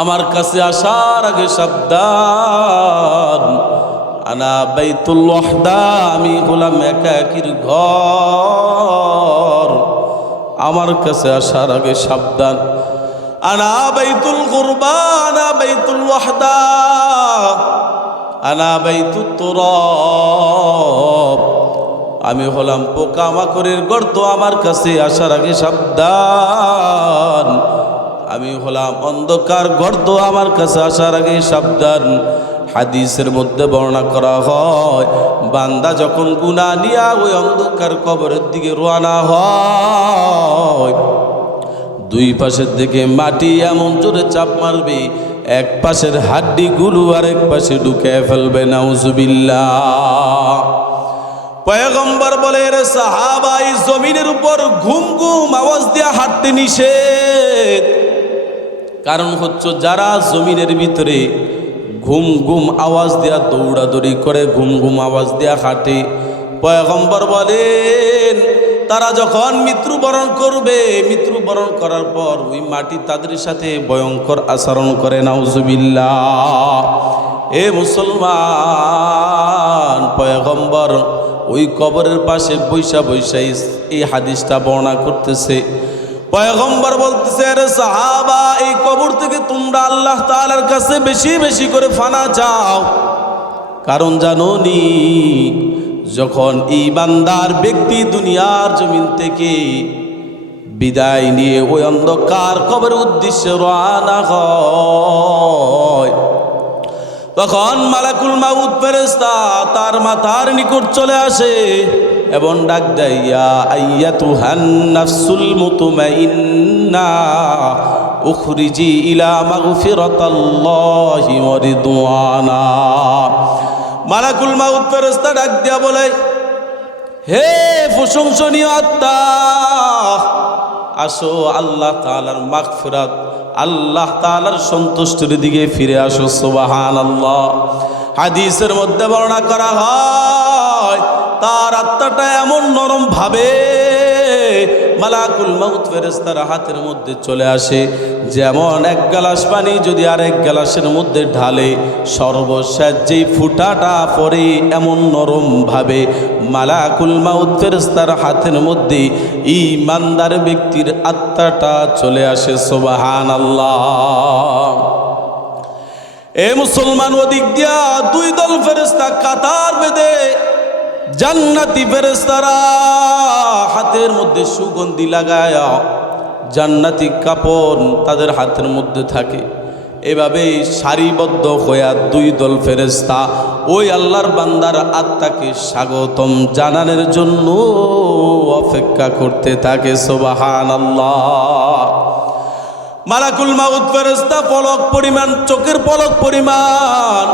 আমার কাছে আসার আগে সাবধান। আনা বাইতুল ওয়াহদা, আমি হলাম একাকির ঘর, আমার কাছে আসার আগে সাবধান। আনা বাইতুল কুরবা, আনা বাইতুল ওয়াহদা, আনা বাইতুত তুরাব, আমি হলাম পোকামাকড়ের গর্ত, আমার কাছে আসার আগে সাবধান। আমি হলাম অন্ধকার গর্ত, আমার কাছে আসার আগে সাবধান। হাদিসের মধ্যে বর্ণনা করা হয়, বান্দা যখন গুনাহ নিয়া ওই অন্ধকার কবরের দিকে রওনা হয়, 2 পাশের দিকে মাটি এমন জোরে চাপ মারবে, এক পাশের হাড্ডিগুলো আরেক পাশে ঢুকে ফেলবে। নাউজুবিল্লাহ। পয়গম্বর বলে, রে সাহাবা, এই জমিনের উপর ঘুম ঘুম আওয়াজ দিয়া হাঁটতে নিষেধ। কারণ হচ্ছে যারা জমিনের ভিতরে ঘুম ঘুম আওয়াজ দিয়া দৌড়াদৌড়ি করে, ঘুম ঘুম আওয়াজ দিয়া হাঁটে, পয়গম্বর বলেন তারা যখন মৃত্যুবরণ করবে, মৃত্যুবরণ করার পর ওই মাটি তাদের সাথে ভয়ঙ্কর আচরণ করে। নাউজুবিল্লাহ। এ মুসলমান, পয়গম্বর ওই কবরের পাশে বৈশা বৈশা এই হাদিসটা বর্ণনা করতেছে। পয়গম্বর বলতেছে, রে সাহাবা, এই কবর থেকে তোমরা আল্লাহ তাআলার কাছে বেশি বেশি করে ফানা চাও, কারণ জানোনি যখন ঈমানদার ব্যক্তি দুনিয়ার জমিন থেকে বিদায় নিয়ে ওই অন্ধকার কবরের উদ্দেশ্যে রওনা হয়, তখন মালাকুল মাউত ফেরেশতা তার মাথার নিকট চলে আসে এবং ডাক দেয়, ইয়া আইয়াতুহান নাফসুল মুতমাইন্না উখরিজি ইলা মাগফিরাতাল্লাহি ওয়া রিদওয়ানা। মালাকুল মাউত ফেরেশতা ডাক দিয়া বলে, হে প্রশংসনীয় আত্মা, আসো আল্লাহ তাআলার মাগফিরাত, আল্লাহ তাআলার সন্তুষ্টির দিকে ফিরে আসো। সুবহানাল্লাহ। হাদিসের মধ্যে বর্ণনা করা হয়, তার আত্মাটা এমন নরম ভাবে মালাকুল মাউত ফেরেশতার হাতের মধ্যে চলে আসে, যেমন 1 গ্লাস পানি যদি আরেক গ্লাসের মধ্যে ঢালে সর্বশেষ যেই ফুটাটা পড়ে, এমন নরম ভাবে মালাকুল মাউত ফেরেশতার হাতের মধ্যে ঈমানদার ব্যক্তির আত্মাটা চলে আসে। সুবহানাল্লাহ। এ মুসলমান, ওদিক দিয়া 2 দল ফেরেশতা কাতার বেঁধে, জান্নাতি ফেরেশতারা হাতের মধ্যে সুগন্ধি লাগায়া, জান্নাতি কাপড় তাদের হাতের মধ্যে থাকে। এভাবে সারিবদ্ধ হইয়া 2 দল ফেরেশতা ওই আল্লাহর বান্দার আত্মাকে স্বাগতম জানানোর জন্য অপেক্ষা করতে থাকে। সুবহানাল্লাহ। মালাকুল মাউত ফেরেশতা পলক পরিমাণ, চোখের পলক পরিমাণ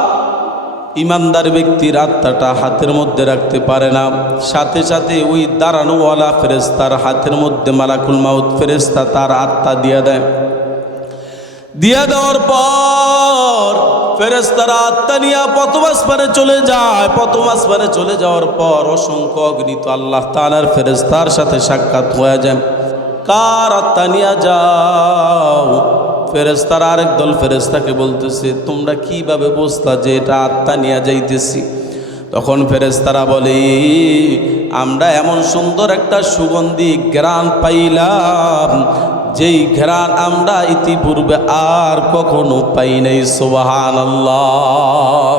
ইমানদার ব্যক্তির আত্মাটা হাতের মধ্যে রাখতে পারে না। সাথে সাথে ওই দাঁড়ানোওয়ালা ফেরেশতার হাতের মধ্যে মালাকুল মাউত ফেরেশতা তার আত্মা দিয়ে দেয়। দিয়ে দেওয়ার পর ফেরেশতারা আত্মা নিয়ে প্রথম আসমানে চলে যায়। প্রথম আসমানে চলে যাওয়ার পর অসংখ্য অগণিত আল্লাহ তাআলার ফেরেশতার সাথে সাক্ষাৎ হয়ে যায়। কার আত্মা নিয়ে যাও? ফেরেশতারা আরেক দল ফেরেশতাকে বলতেছে, তোমরা কিভাবে বুঝতা যে এটা আত্মা নিয়ে যাইতেছি? তখন ফেরেশতারা বলে, আমরা এমন সুন্দর একটা সুগন্ধি ঘ্রাণ পাইলাম, যেই ঘ্রাণ আমরা ইতিপূর্বে আর কখনো পাই নাই। সুবহানাল্লাহ।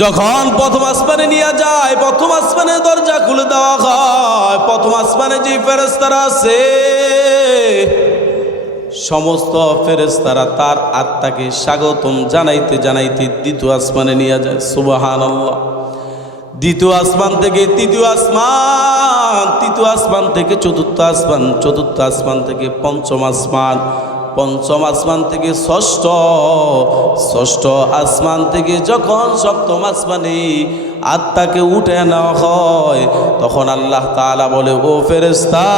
যখন প্রথম আসমানে নিয়ে যায়, প্রথম আসমানে দরজা খুলে দেওয়া হয়। প্রথম আসমানে যে ফেরেশতারা আছে, সমস্ত ফেরেশতারা তার আত্মাকে স্বাগতম জানাইতে জানাইতে দ্বিতীয় আসমানে নিয়ে যায়। সুবহানাল্লাহ। দ্বিতীয় আসমান থেকে তৃতীয় আসমান, তৃতীয় আসমান থেকে চতুর্থ আসমান, চতুর্থ আসমান থেকে পঞ্চম আসমান, পঞ্চম আসমান থেকে ষষ্ঠ, ষষ্ঠ আসমান থেকে যখন সপ্তম আসমানে আত্মাকে উঠে নেওয়া হয়, তখন আল্লাহ তাআলা বলে, ও ফেরেশতা,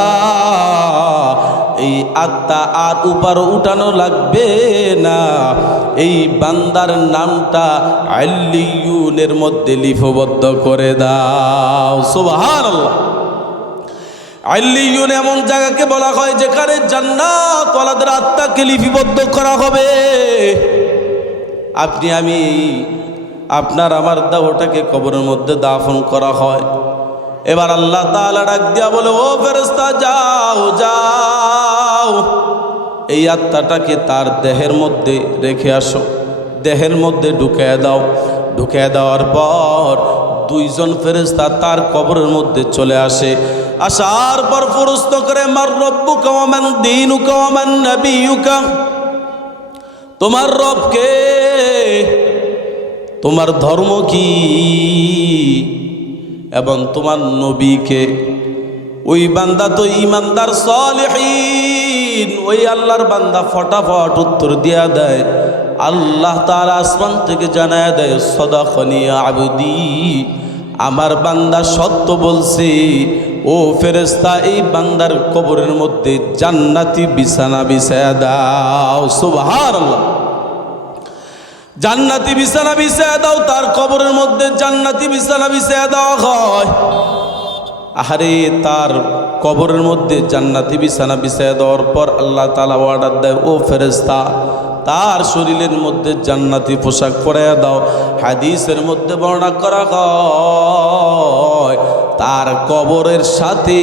এই আত্মা আর উপর উঠানো লাগবে না, এই বান্দার নামটা আল্লিয়ুনের মধ্যে লিপিবদ্ধ করে দাও। সুবহানাল্লাহ। আল্লিয়ুন এমন জায়গাকে বলা হয় যেখানে জান্নাত ওয়ালাদের আত্মাকে লিপিবদ্ধ করা হবে। আপনি আমি, আপনার আমার দেহটাকে কবরের মধ্যে দাফন করা হয়। এবার আল্লাহ তাআলা ডাক দিয়া বলে, ও ফেরেশতা, যাও যাও, এই আত্মাটাকে তার দেহের মধ্যে রেখে আসো, দেহের মধ্যে ঢুকিয়ে দাও। ঢুকিয়ে দেওয়ার পর দুইজন ফেরেশতা তার কবরের মধ্যে চলে আসে। আসার পর প্রশ্ন করে, মার রব্বুকা ওয়া মান দীনুকা ওয়া মান নাবিয়ুকা, তোমার রব কে, তোমার ধর্ম কি, এবং তোমার নবী কে? ওই বান্দা তো ইমানদার সালেহীন। ওই আল্লাহর বান্দা ফটাফট উত্তর দিয়া দেয়, আল্লাহ তাআলা আসমান থেকে জানায় দেয়, সাদাকানি আবদি, আমার বান্দা সত্য বলছে। ও ফেরেশতা, এই বান্দার কবরের মধ্যে জান্নাতি বিছানা বিছায়া দাও। সুবহানাল্লাহ। জান্নাতি বিছানা বিছায়া দাও, তার কবরের মধ্যে জান্নাতি বিছানা বিছায়া দেওয়া হয়। আরে তার কবরের মধ্যে জান্নাতি বিছানা বিছায়া দেওয়ার পর আল্লাহ তাআলা অর্ডার দেয়, ও ফেরেশতা, তার শরীরের মধ্যে জান্নাতি পোশাক পরাইয়া দাও। হাদিসের মধ্যে বর্ণনা করা হয়, তার কবরের সাথে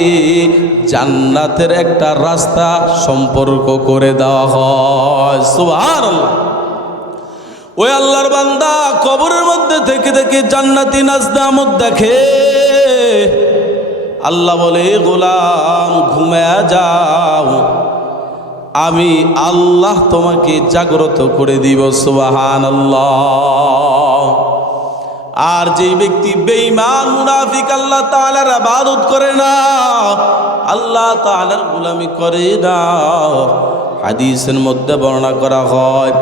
জান্নাতের একটা রাস্তা সম্পর্ক করে দেওয়া হয়। সুবহানাল্লাহ। ওই আল্লাহর বান্দা কবরের মধ্যে থেকে থেকে জান্নাতি নাজদামত দেখে। আল্লাহ বলে, গোলাম ঘুমায়া যাও, আমি আল্লাহ তোমাকে জাগ্রত করে দিব। সুবহানাল্লাহ। আর যেই ব্যক্তি বেঈমান মুনাফিক আল্লাহ তাআলার ইবাদত করে না, আল্লাহ তাআলার গোলামি করে না, হাদিসের মধ্যে বর্ণনা করা হয়,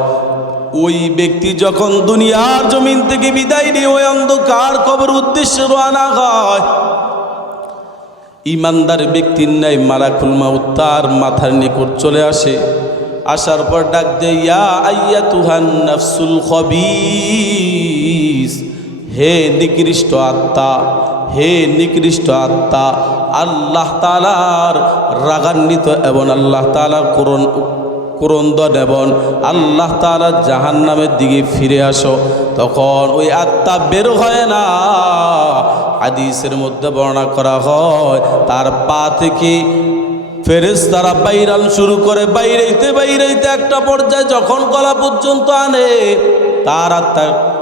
ওই ব্যক্তি যখন দুনিয়ার জমিন থেকে বিদায় নিয়ে ওই অন্ধকার কবর উদ্দেশ্যে রওনা হয়, ইমানদার ব্যক্তির ন্যায় মালাকুল মাউত তার মাথার নিকট চলে আসে। আসার পর ডাক দেয়, ইয়া আইয়াতুহান নাফসুল খবিস, হে নিকৃষ্ট আত্মা, হে নিকৃষ্ট আত্মা, আল্লাহ তাআলার রাগান্বিত এবং আল্লাহ তাআলার ক্রন্দন এবং আল্লাহ তাআলা জাহান্নামের দিকে ফিরে আসো। তখন ওই আত্মা বের হয় না। হাদিসের মধ্যে বর্ণনা করা হয়, তার পা থেকে ফেরেশতারা বাইরান শুরু করে, বাইরাইতে বাইরাইতে একটা পর্যায়ে যখন গলা পর্যন্ত আনে, তার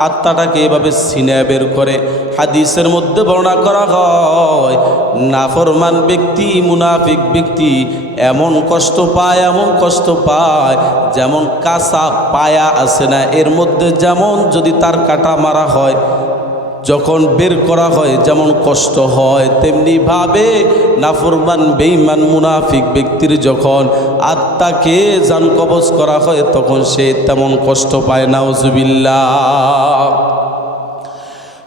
আত্মাটাকে এভাবে সিনে বের করে। হাদিসের মধ্যে বর্ণনা করা হয়, নাফরমান ব্যক্তি, মুনাফিক ব্যক্তি এমন কষ্ট পায়, এমন কষ্ট পায়, যেমন কাঁচা পায়া আছে না, এর মধ্যে যেমন যদি তার কাটা মারা হয়, যখন বের করা হয় যেমন কষ্ট হয়, তেমনি ভাবে নাফরমান বেঈমান মুনাফিক ব্যক্তির যখন আত্মাকে জান কবজ করা হয়, তখন সে তেমন কষ্ট পায়। নাউজুবিল্লাহ।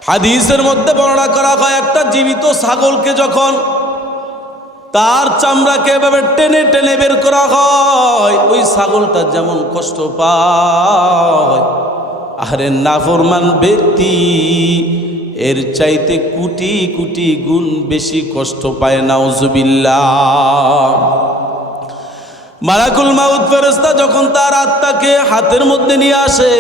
হাদিসের মধ্যে বর্ণনা করা হয়, একটা জীবিত ছাগলকে যখন তার চামড়াকে এভাবে টেনে টেনে বের করা হয়, ওই ছাগলটা যেমন কষ্ট পায়, আরে নাফরমান ব্যক্তি এর চাইতে কোটি কোটি গুণ বেশি কষ্ট পায়। নাউজুবিল্লাহ। মালাকুল মাউত ফেরেশতা যখন তার আত্মাকে হাতের মধ্যে নিয়ে আসে,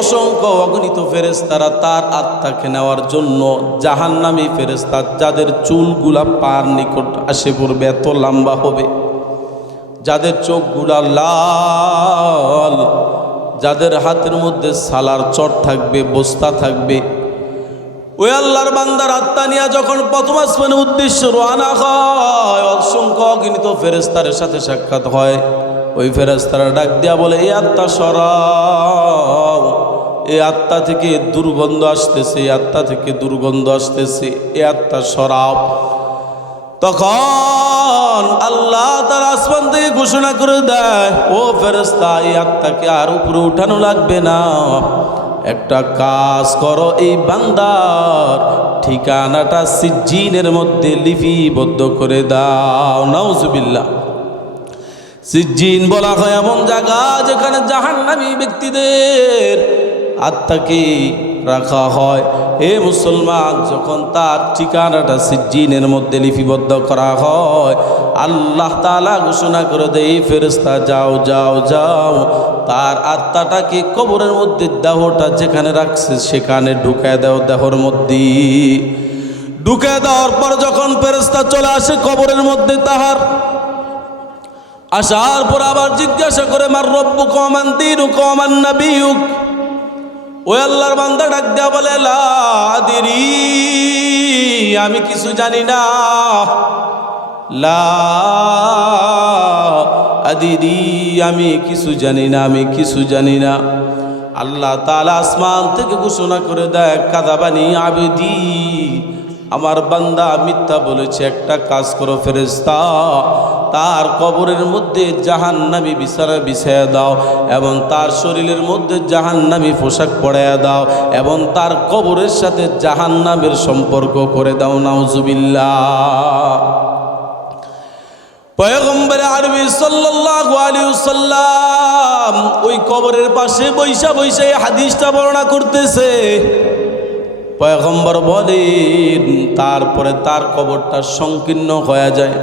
অসংখ্য অগণিত ফেরেশতারা তার আত্মাকে নেওয়ার জন্য জাহান্নামী ফেরেশতা, যাদের চুলগুলা পার নিকট আসে পড়বে, এত লম্বা হবে, যাদের চোখগুলা লাল, যাদের হাতের মধ্যে সালার চট থাকবে, বস্তা থাকবে, ওই আল্লাহর বান্দার আত্মা নিয়ে যখন প্রথম আসমানের উদ্দেশ্য রওনা হয়, অসংখ্য অগণিত ফেরেশতার সাথে সাক্ষাৎ হয়। ওই ফেরেশতারা ডাক দিয়া বলে, এই আত্মা সরাও, এই আত্মা থেকে দুর্গন্ধ আসতেছে, এই আত্মা থেকে দুর্গন্ধ আসতেছে, এই আত্মা সরাও। তখন আল্লাহ তার আসমান থেকে ঘোষণা করে দেয়, ও ফেরেশতা, এই আত্মাকে আর উপরে উঠানো লাগবে না, একটা কাজ করো, এই বান্দার ঠিকানাটা সিজ্জিনের মধ্যে লিপিবদ্ধ করে দাও। নাউজুবিল্লাহ। সিজ্জিন বলা হয় এমন জায়গা যেখানে জাহান্নামী ব্যক্তিদের আত্মাকে রাখা হয়। এ মুসলমান, যখন তার ঠিকানাটা সিজ্জিনের মধ্যে লিপিবদ্ধ করা হয়, আল্লাহ তাআলা ঘোষণা করে দেয়, ফেরেশতা যাও যাও যাও, তার আত্মাটাকে কবরের মধ্যে দেহটা যেখানে রাখছে সেখানে ঢুকায় দাও। দেহর মধ্যে ঢুকায় দেওয়ার পর যখন ফেরেশতা চলে আসে কবরের মধ্যে, তাহার আসার পর আবার জিজ্ঞাসা করে, মার রব্বুকা ওয়া মান দীনুকা ওয়া মান নাবিয়ুক। ওই আল্লাহর বান্দা ডাক দেয়া বলে, লা আদরি, আমি কিছু জানি না, লা আদরি, আমি কিছু জানি না, আমি কিছু জানি না। আল্লাহ তাআলা আসমান থেকে ঘোষণা করে দেয়, কাযাবানি আবদি, আমার বান্দা মিথ্যা বলেছে। একটা কাজ করো ফেরেশতা, তার কবরের মধ্যে জাহান্নামী বিছানা বিছায়া দাও, এবং তার শরীরের মধ্যে জাহান্নামী পোশাক পরাইয়া দাও, এবং তার কবরের সাথে জাহান্নামের সম্পর্ক করে দাও। নাউজুবিল্লাহ। পয়গম্বর আরবি সাল্লাল্লাহু আলাইহি ওয়াসাল্লাম ওই কবরের পাশে বৈশা বৈশা এই হাদিসটা বর্ণনা করতেছে। পয়গম্বর বলেন, তারপরে তার কবরটা সংকীর্ণ হয়ে যায়,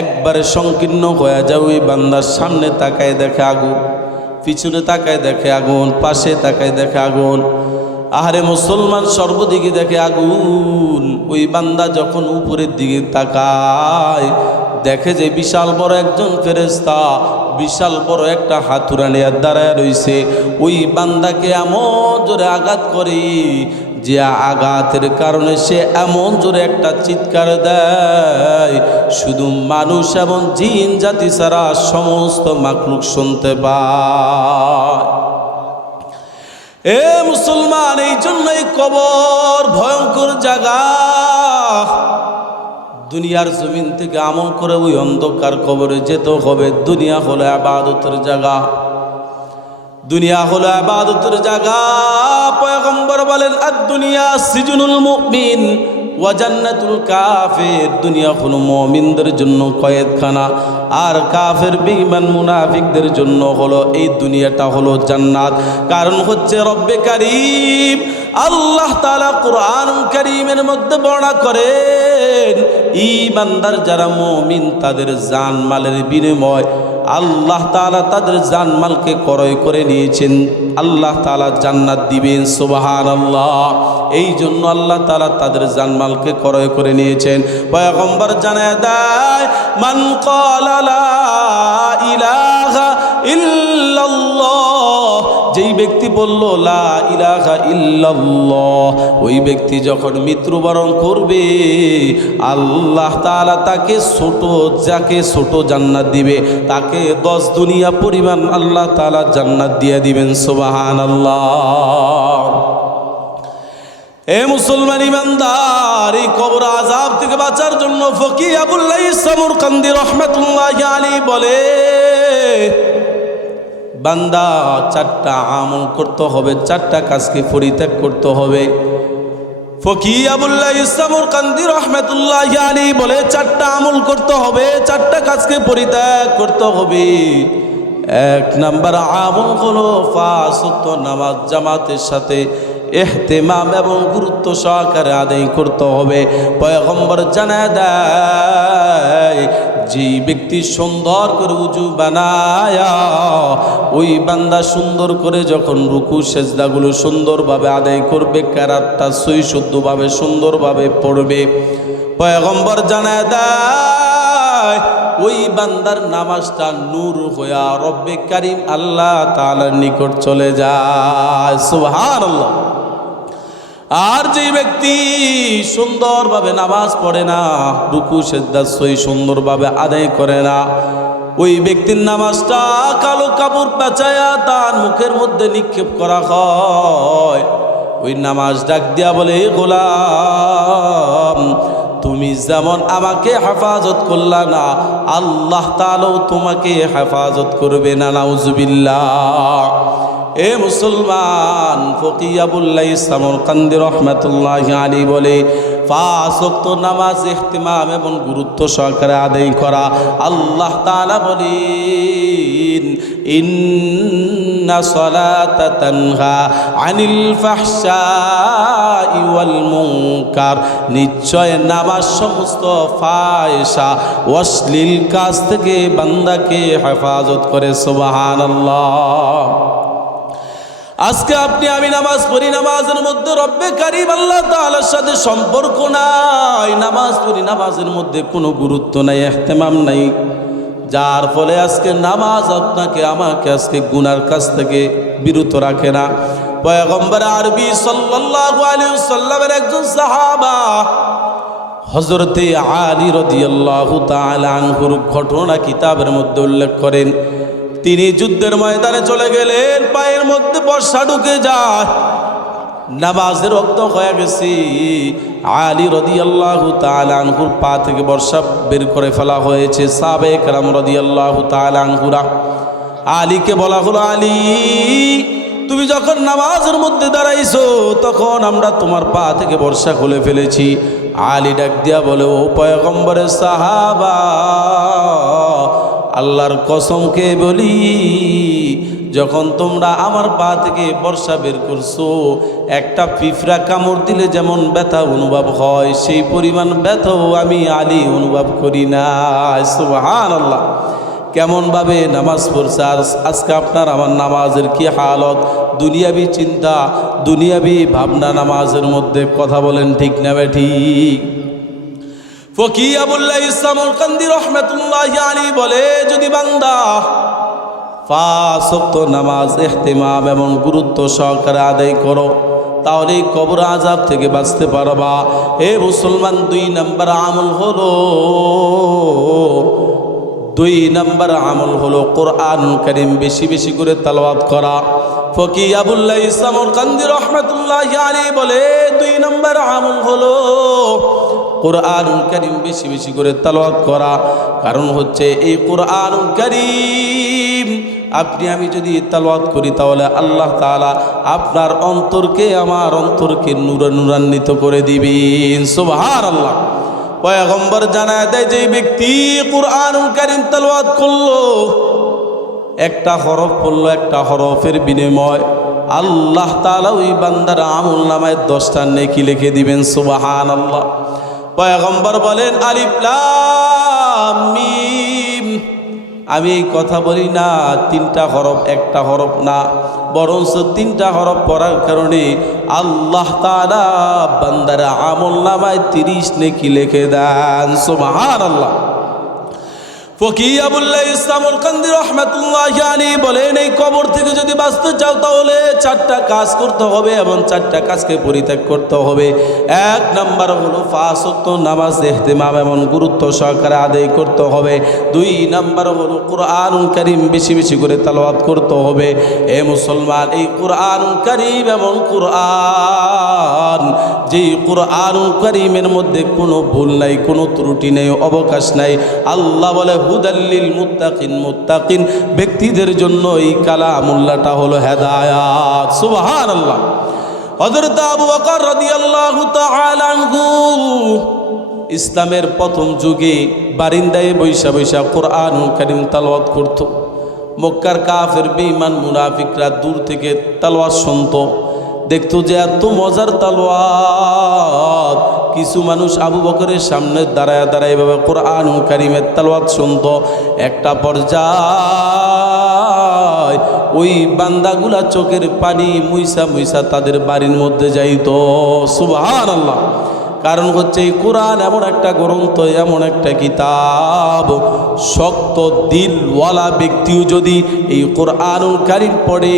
একবারে সংকীর্ণ হয়ে যায়। ওই বান্দার সামনে তাকায় দেখে আগুন, পিছনে তাকায় দেখে আগুন, পাশে তাকায় দেখে আগুন। আহারে মুসলমান, সর্বদিকে দেখে আগুন। ওই বান্দা যখন উপরের দিকে তাকায়, দেখে যে বিশাল বড় একজন ফেরেশতা বিশাল বড় একটা হাতুড়া নিয়ে দাঁড়ায় রইছে। ওই বান্দাকে এমন জোরে আঘাত করে, যে আঘাতের কারণে সে এমন জোরে একটা চিৎকার দেয়, শুধু মানুষ এবং জিন জাতি ছাড়া সমস্ত মাখলুক শুনতে পায়। এ মুসলমান, এই জন্যই কবর ভয়ঙ্কর জায়গা। দুনিয়ার জমিন থেকে আমল করে ওই অন্ধকার কবরে যেতে হবে। দুনিয়া হলো ইবাদতের জায়গা, দুনিয়া হলো ইবাদতের জায়গা। পয়গম্বর বলেন, আদ-দুনিয়া সিজনুল মুমিন ওয়া জান্নাতুল কাফির। দুনিয়া হলো মুমিনদের জন্য কয়েদখানা, আর কাফের বেঈমান মুনাফিকদের জন্য হলো এই দুনিয়াটা হলো জান্নাত। কারণ হচ্ছে রব্বে কারীম আল্লাহ তাআলা কুরআনুল কারীমের মধ্যে বর্ণনা করেন, ঈমানদার যারা মুমিন তাদের জানমালের বিনিময় আল্লাহ তাআলা তাদের জানমালকে ক্রয় করে নিয়েছেন, আল্লাহ তাআলা জান্নাত দিবেন। সুবহানাল্লাহ। এই জন্য আল্লাহ তাআলা তাদের জানমালকে ক্রয় করে নিয়েছেন। পয়গম্বর জানায় দেয়, মান ক্বালা লা ইলাহা ইল্লাল্লাহ, যেই ব্যক্তি বলল লা ইলাহা ইল্লাল্লাহ, ওই ব্যক্তি যখন মৃত্যুবরণ করবে, আল্লাহ তাআলা তাকে যাকে ছোট জান্নাত দিবে, তাকে 10 দুনিয়া পরিমাণ আল্লাহ তাআলা জান্নাত দিয়ে দিবেন। সুবহানাল্লাহ। এ মুসলমান ইমানদার, এই কবর আযাব থেকে বাঁচার জন্য ফকিহ আবুল্লাহ সামরকান্দি রাহমাতুল্লাহি আলাইহি বলে, বান্দা 4টা আমল করতে হবে, 4টা কাজকে পরিত্যাগ করতে হবে। ফকি আবুল্লাহ সামরকান্দি রাহমাতুল্লাহি আলাইহি বলে 4টা আমল করতে হবে, 4টা কাজকে পরিত্যাগ করতে হবে। 1 নাম্বার আমল হলো 5 ওয়াক্ত নামাজ জামাতের সাথে ইহতিমাম এবং গুরুত্ব সহকারে আদায় করতে হবে। পয়গম্বর জানায় দেয়, যে ব্যক্তি সুন্দর করে উজু বানায়া ওই বান্দা সুন্দর করে যখন রুকু সেজদাগুলো সুন্দরভাবে আদায় করবে, কেরাতটা সই শুদ্ধভাবে সুন্দরভাবে পড়বে, পয়গম্বর জানায় দেয় ওই বান্দার নামাজটা নূর হইয়া রব্বে কারিম আল্লাহ তাআলার নিকট চলে যায়। সুবহানাল্লাহ। আর যে ব্যক্তি সুন্দরভাবে নামাজ পড়ে না, রুকু সেজদা সই সুন্দরভাবে আদায় করে না, ওই ব্যক্তির নামাজটা কালো কাপড় পেঁচায়া তার মুখের মধ্যে নিক্ষেপ করা হয়। ওই নামাজ ডাক দিয়া বলে, গোলাম তুমি যেমন আমাকে হেফাজত করলা না, আল্লাহ তাআলাও তোমাকে হেফাজত করবে না। নাউজুবিল্লাহ। এ মুসলমান, ফকি আবুল্লাহ সামরকান্দি রাহমাতুল্লাহি আলাইহি বলে 5 ওয়াক্ত নামাজ ইহতিমাম এবং গুরুত্ব সহকারে আদায় করা। আল্লাহ তাআলা বলেন, ইন্না সলাতা তানহা আনিল ফাহশাই ওয়াল মুনকার, নিশ্চয় নামাজ সমস্ত ফাহিশা অশ্লীল কাজ থেকে বান্দাকে হেফাজত করে। সুবহানাল্লাহ। আজকে আপনি আমি নামাজ পড়ি, নামাজের মধ্যে রব্বে কারিম আল্লাহ তাআলার সাথে সম্পর্ক নাই, নামাজ পড়ি, নামাজের মধ্যে কোনো গুরুত্ব নাই, ইহতিমাম নাই, যার ফলে আজকে নামাজ আপনাকে আমাকে আজকে গুনার কাছ থেকে বিরত রাখে না। পয়গম্বর আরবি সাল্লাল্লাহু আলাইহি ওয়াসাল্লামের একজন সাহাবা হযরতে আলী রাদিয়াল্লাহু তাআলা আনহুর ঘটনা কিতাবের মধ্যে উল্লেখ করেন। তিনি যুদ্ধের ময়দানে চলে গেলেন, পায়ের মধ্যে বর্ষা ঢুকে যায়, নামাজের ওয়াক্ত হয়ে গেছে। আলী রাদিয়াল্লাহু তাআলা আনহুর পা থেকে বর্ষা বের করে ফেলা হয়েছে। সাহাবায়ে কেরাম রাদিয়াল্লাহু তাআলা আনহুরা আলীকে বলা হলো, আলী তুমি যখন নামাজের মধ্যে দাঁড়াইছো তখন আমরা তোমার পা থেকে বর্ষা খুলে ফেলেছি। আলী ডাক দিয়া বলে, ও পয়গম্বরের সাহাবা, আল্লাহর কসমকে বলি, যখন তোমরা আমার পা থেকে বর্ষা বের করছো, একটা পিঁপড়া কামড় দিলে যেমন ব্যথা অনুভব হয়, সেই পরিমাণ ব্যথাও আমি আলী অনুভব করি না। সুবহানাল্লাহ। কেমনভাবে নামাজ পড়ছে। আর আজকে আপনার আমার নামাজের কি হালত, দুনিয়াবি চিন্তা, দুনিয়াবি ভাবনা নামাজের মধ্যে। কথা বলেন ঠিক না ঠিক? ফকি আবুল্লাহ সামরকান্দি রাহমাতুল্লাহি আলাইহি বলে, যদি বান্দা 5 ওয়াক্ত নামাজ ইহতিমাম এবং গুরুত্ব সহকারে আদায় করো, তাহলে কবর আযাব থেকে বাঁচতে পারবা। হে মুসলমান, 2 নম্বর আমল হলো কোরআন কারীম বেশি বেশি করে তেলাওয়াত করা। ফকি আবুল্লাহ সামরকান্দি রাহমাতুল্লাহি আলাইহি বলে, 2 নম্বর আমল হলো কোরআনুল কারীম বেশি বেশি করে তেলাওয়াত করা। কারণ হচ্ছে এই কোরআনুল কারীম আপনি আমি যদি তেলাওয়াত করি, তাহলে আল্লাহ তাআলা আপনার অন্তরকে আমার অন্তরকে নূরান্বিত করে দিবেন। সুবহানাল্লাহ। পয়গম্বর জানায় দেয়, যে ব্যক্তি কোরআনুল কারীম তেলাওয়াত করলো, একটা হরফ পড়লো, একটা হরফের বিনিময় আল্লাহ তাআলা ওই বান্দার আমল নামায় 10টা নেকি লিখে দিবেন। সুবহানাল্লাহ। পয়গম্বর বলেন, আলিফ লাম মিম। আমি এই কথা বলি না 3টা হরফ, একটা হরফ না, বরঞ্চ 3টা হরফ পড়ার কারণে আল্লাহ তাআলা বান্দার আমল নামায় 30 নেকি লিখে দেন। সুবহানাল্লাহ। ফকি আবুল্লাহ সামরকান্দি রাহমাতুল্লাহি আলাইহি বলেন, এই কবর থেকে যদি বাঁচতে চাও তাহলে 4টা কাজ করতে হবে এবং 4টা কাজকে পরিত্যাগ করতে হবে। 1 নাম্বার হলো 5 ওয়াক্ত নামাজ ইহতিমাম এবং গুরুত্ব সহকারে আদায় করতে হবে। 2 নাম্বার হলো কোরআনুল কারীম বেশি বেশি করে তেলাওয়াত করতে হবে। এ মুসলমান, এই কোরআনুল কারীম এবং কোরআন, যে কোরআনুল কারীমের মধ্যে কোনো ভুল নাই, কোনো ত্রুটি নেই, অবকাশ নাই। আল্লাহ বলে, হুদাল্লিল মুত্তাকিন, মুত্তাকিন ব্যক্তিদের জন্য এই কালামুল্লাহটা হলো হেদায়াত। সুবহানাল্লাহ। হযরত আবু বকর রাদিয়াল্লাহু তাআলা আনহু ইসলামের প্রথম যুগে বারিন্দায় বৈশা বৈশা কোরআনুল কারীম তেলাওয়াত করত। মক্কার কাফের বেঈমান মুনাফিকরা দূর থেকে তেলাওয়াত শুনতো, দেখতো যে এত মজার তেলাওয়াত। কিছু মানুষ আবু বকরের সামনে দাঁড়ায় দাঁড়ায় এভাবে কোরআনুল কারীমের তেলাওয়াত শুনতো। একটা পর্যায়ে ওই বান্দাগুলা চোখের পানি মুইসা মুইসা তাদের বাড়ির মধ্যে যাইতো। সুবহানাল্লাহ। কারণ হচ্ছে এই কোরআন এমন একটা গ্রন্থ, এমন একটা কিতাব, শক্ত দিলওয়ালা ব্যক্তিও যদি এই কোরআনুল কারীম পড়ে,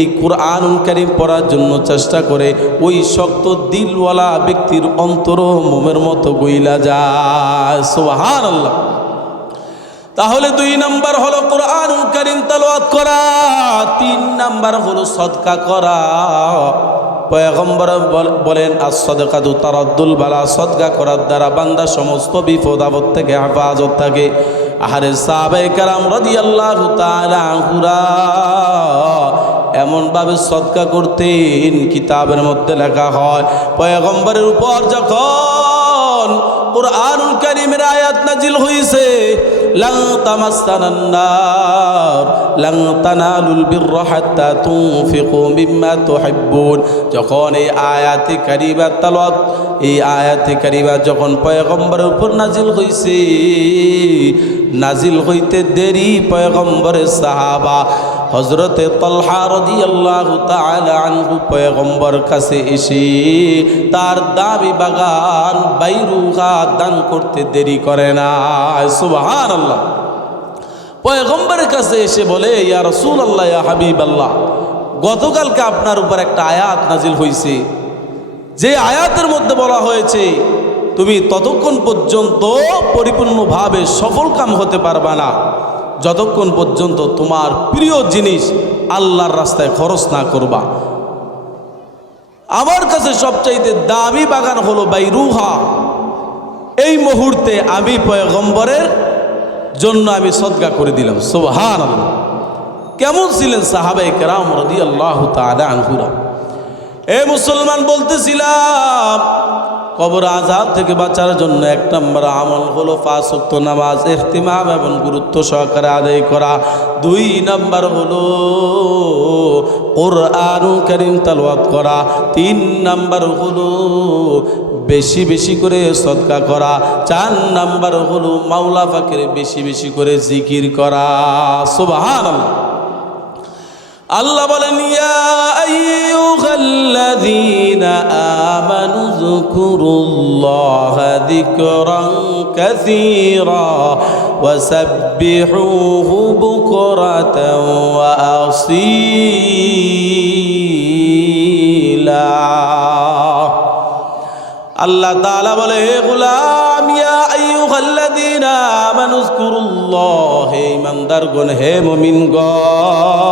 এই কোরআনুল কারীম পড়ার জন্য চেষ্টা করে, ওই শক্ত দিলওয়ালা ব্যক্তির অন্তর মোমের মতো গইলা যায়। সুবহানাল্লাহ। তাহলে ২ নাম্বার হলো কোরআনুল কারীম তেলাওয়াত করা, ৩ নাম্বার হলো সদকা করা। পয়গম্বর বলেন as-সাদাকাতু তারাদ্দুল বালা, সদকা করার দ্বারা বান্দা সমস্ত বিপদ আপদ থেকে হেফাজত থাকে। আহারে সাহাবায়ে কেরাম রাদিয়াল্লাহু তাআলা আনহুরা এমনভাবে সদকা করতেন, কিতাবের মধ্যে লেখা হয় পয়গম্বরের উপর যখন কোরআনুল কারীমের আয়াত নাজিল হইছে, লান তামাসসানান নার লান তানালুল বিররা হাত্তা তুনফিকু মিম্মা তুহিব্বুন, যখন এই আয়াতে কারিমা তেলাওয়াত, এই আয়াতে কারিমা যখন পয়গম্বরের উপর নাজিল হইছে, নাজিল হইতে দেরি পয়গম্বরের সাহাবা হযরতে তালহা রাদিয়াল্লাহু তাআলা আনহু পয়গম্বর কাছে এসে তার দামি বাগান বাইরুহা দান করতে দেরি করে না। সুবহানাল্লাহ। পয়গম্বরের কাছে এসে বলে, ইয়া রাসূলুল্লাহ, ইয়া হাবিবাল্লাহ, গতকালকে আপনার উপর একটা আয়াত নাজিল হয়েছে, যে আয়াতের মধ্যে বলা হয়েছে তুমি ততক্ষণ পর্যন্ত পরিপূর্ণভাবে সফলকাম হতে পারবা না যতক্ষণ পর্যন্ত তোমার প্রিয় জিনিস আল্লাহর রাস্তায় খরচ না করবা। আমার কাছে সবচাইতে দামি বাগান হলো বাইরুহা। এই মুহূর্তে আমি পয়গম্বরের জন্য আমি সদকা করে দিলাম। সুবহানাল্লাহ। কেমন ছিলেন সাহাবায়ে কেরাম রাদিয়াল্লাহু তাআলা আনহুরা? এ মুসলমান, বলতেছিলাম কবর আযাব থেকে বাঁচার জন্য ১ নম্বর আমল হলো ৫ ওয়াক্ত নামাজ ইহতিমাম এবং গুরুত্ব সহকারে আদায় করা। ২ নম্বর হলো কোরআনুল কারীম তেলাওয়াত করা। ৩ নম্বর হলো বেশি বেশি করে সদকা করা। ৪ নম্বর হলো মাওলা পাকের বেশি বেশি করে জিকির করা। সুবহানাল্লাহ। আল্লাহ বলেন, ইয়া আইয়ুহাল্লাযীনা আমানু যকুরুল্লাহা যিকরান কাসীরা ওয়া সাব্বিহুহু বুকরাতান ওয়া আসীলা। আল্লাহ তাআলা বলে, হে গোলাম, ইয়া আইয়ুহাল্লাযীনা আমানু যকুরুল্লাহ, হে ঈমানদারগণ, হে মুমিনগণ,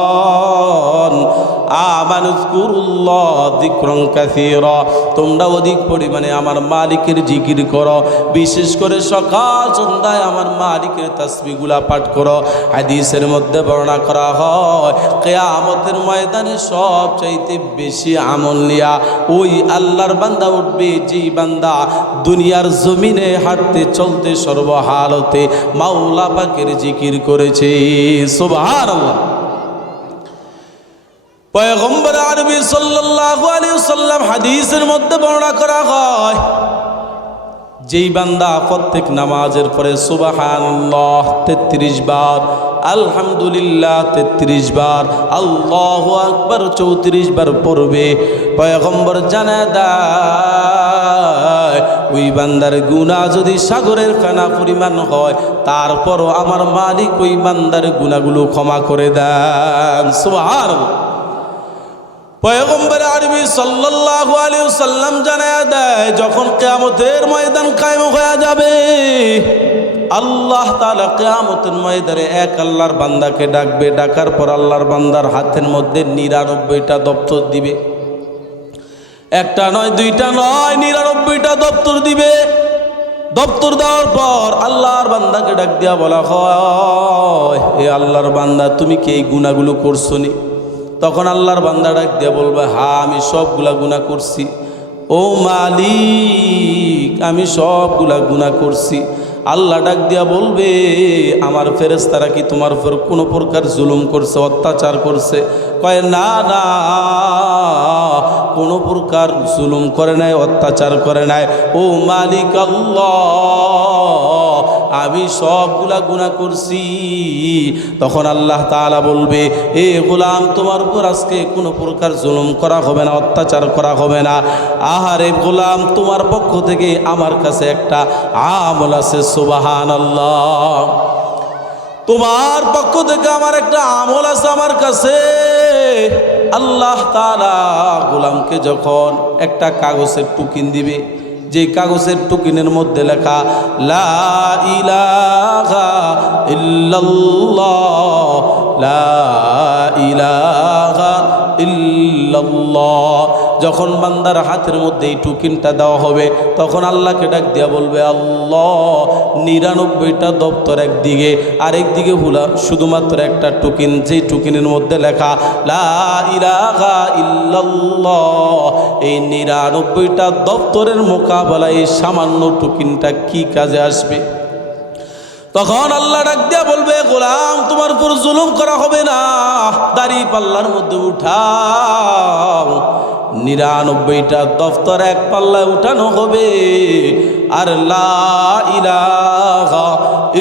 আমানু যকুরুল্লাহ যিকরান কাসীরা, তোমরা অধিক পরিমাণে আমার মালিকের জিকির করো, বিশেষ করে সকাল সন্ধ্যায় আমার মালিকের তাসবিহগুলা পাঠ করো। হাদিসের মধ্যে বর্ণনা করা হয়, কিয়ামতের ময়দানে সবচাইতে বেশি আমল নিয়া ওই আল্লাহর বান্দা উঠবে, যেই বান্দা দুনিয়ার জমিনে হাঁটতে চলতে সর্বহালতে মাওলা পাকের জিকির করেছে। সুবহানাল্লাহ। পয়গম্বর আরবি সাল্লাল্লাহু আলাইহি ওয়াসাল্লাম হাদিসের মধ্যে বর্ণনা করা হয়, যেই বান্দা প্রত্যেক নামাজের পরে সুবহানাল্লাহ 33 বার, আলহামদুলিল্লাহ 33 বার, আল্লাহু আকবার 34 বার পড়বে, পয়গম্বর জানায় দেয় ওই বান্দার গুনাহ যদি সাগরের ফেনা পরিমাণ হয়, তারপরও আমার মালিক ওই বান্দার গুনাহগুলো ক্ষমা করে দেন। সুবহানাল্লাহ। পয়গম্বর আরবি সাল্লাল্লাহু আলাইহি ওয়াসাল্লাম জানায়া দেয়, যখন কিয়ামতের ময়দান কায়েম হয়ে যাবে, আল্লাহ তাআলা কিয়ামতের ময়দানে এক আল্লাহর বান্দাকে ডাকবে। ডাকার পর আল্লাহর বান্দার হাতের মধ্যে 99টা দপ্তর দিবে। একটা নয়, দুইটা নয়, 99টা দপ্তর দিবে। দপ্তর দেওয়ার পর আল্লাহর বান্দাকে ডাক দিয়া বলা হয়, হে আল্লাহর বান্দা, তুমি কি এই গুনাহগুলো করছো নি? তখন আল্লাহর বান্দা ডাক দিয়ে বলবে, হ্যাঁ আমি সবগুলা গুনাহ করছি ও মালিক, আমি সবগুলা গুনাহ করছি। আল্লাহ ডাক দিয়া বলবে, আমার ফেরেশতারা কি তোমার উপর কোনো প্রকার জুলুম করছে, অত্যাচার করছে? কয় না না, কোনো প্রকার জুলুম করে নাই, অত্যাচার করে নাই। ও মালিক আল্লাহ, আমি সবগুলা গুনাহ করছি। তখন আল্লাহ তাআলা বলবে, এ গোলাম, তোমার উপর আজকে কোনো প্রকার জুলুম করা হবে না, অত্যাচার করা হবে না। আহারে গোলাম, তোমার পক্ষ থেকে আমার কাছে একটা আমল আছে। সুবহানাল্লাহ, তোমার পক্ষ থেকে আমার একটা আমল আছে আমার কাছে। আল্লাহ তাআলা গোলামকে যখন একটা কাগজের টুকিন দিবে, যে কাগজের টুকিনের মধ্যে লেখা লা ইলাহা ইল্লাল্লাহ, লা ইলাহা ইল্লাল্লাহ, যখন বান্দার হাতের মধ্যে এই টুকিনটা দেওয়া হবে, তখন আল্লাহকে ডাক দিয়া বলবে, আল্লাহ 99টা দপ্তর একদিকে, আরেকদিকে হলো শুধুমাত্র একটা টুকিন, যেই টুকিনের মধ্যে লেখা লা ইলাহা ইল্লাল্লাহ। এই 99টা দপ্তরের মোকাবেলায় এই সামান্য টুকিনটা কি কাজে আসবে? তখন আল্লাহ ডাক দিয়া বলবে, গোলাম, তোমার উপর জুলুম করা হবে না, দাড়ি পাল্লার মধ্যে উঠাও, 99টা দফতর এক পাল্লায় উঠানো হবে, আর লা ইলাহা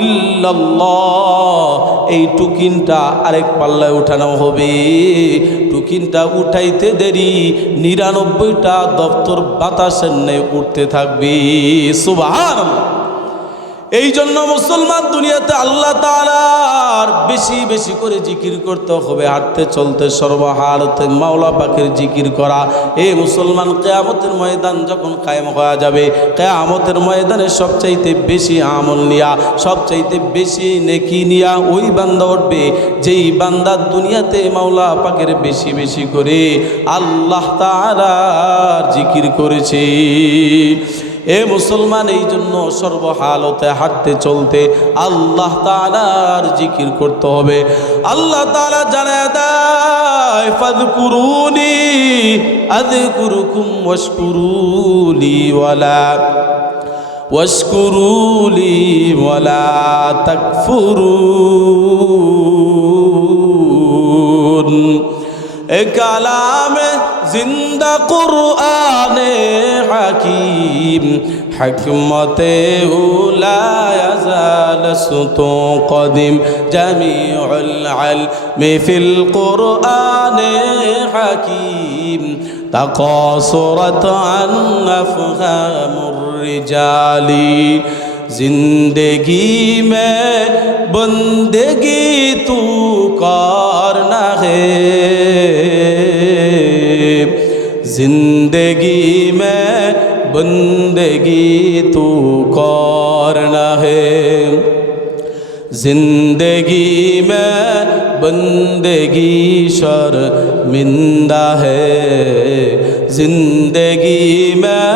ইল্লাল্লাহ এই টুকিনটা আরেক পাল্লায় উঠানো হবে। টুকিনটা উঠাইতে দেরি 99টা দফতর বাতাসের ন্যায় উঠতে থাকবে। সুবহানাল্লাহ। এই জন্য মুসলমান দুনিয়াতে আল্লাহ তাআলার বেশি বেশি করে জিকির করতে হবে, হাঁটতে চলতে সর্বহালতে মাওলা পাকের জিকির করা। এই মুসলমান কিয়ামতের ময়দান যখন কায়েম হয়ে যাবে, কিয়ামতের ময়দানে সবচাইতে বেশি আমল নিয়া, সবচাইতে বেশি নেকি নিয়া ওই বান্দা উঠবে যেই বান্দা দুনিয়াতে মাওলা পাকের বেশি বেশি করে আল্লাহ তাআলার জিকির করেছে। এ মুসলমান, এই জন্য সর্বহালতে হাঁটতে চলতে আল্লাহ তাআলার জিকির করতে হবে। আল্লাহ তাআলা জানায় দেয়, ফাযকুরুনি আযকুরুকুম ওয়াশকুরুলি ওয়ালা তাকফুরুন। এ কালামে জিন্দা কুরআনে হাকিম, হিকমতে উলা ইয়াজাল সুতু কদিম, জামিউল ইলমি ফিল কুরআনে হাকিম, তাকাসুরাত আন আফহামুর রিজালি। जिंदगी में बंदगी तू करना है, जिंदगी में बंदगी तू करना है, जिंदगी में बंदगी शर्मिंदा है, जिंदगी में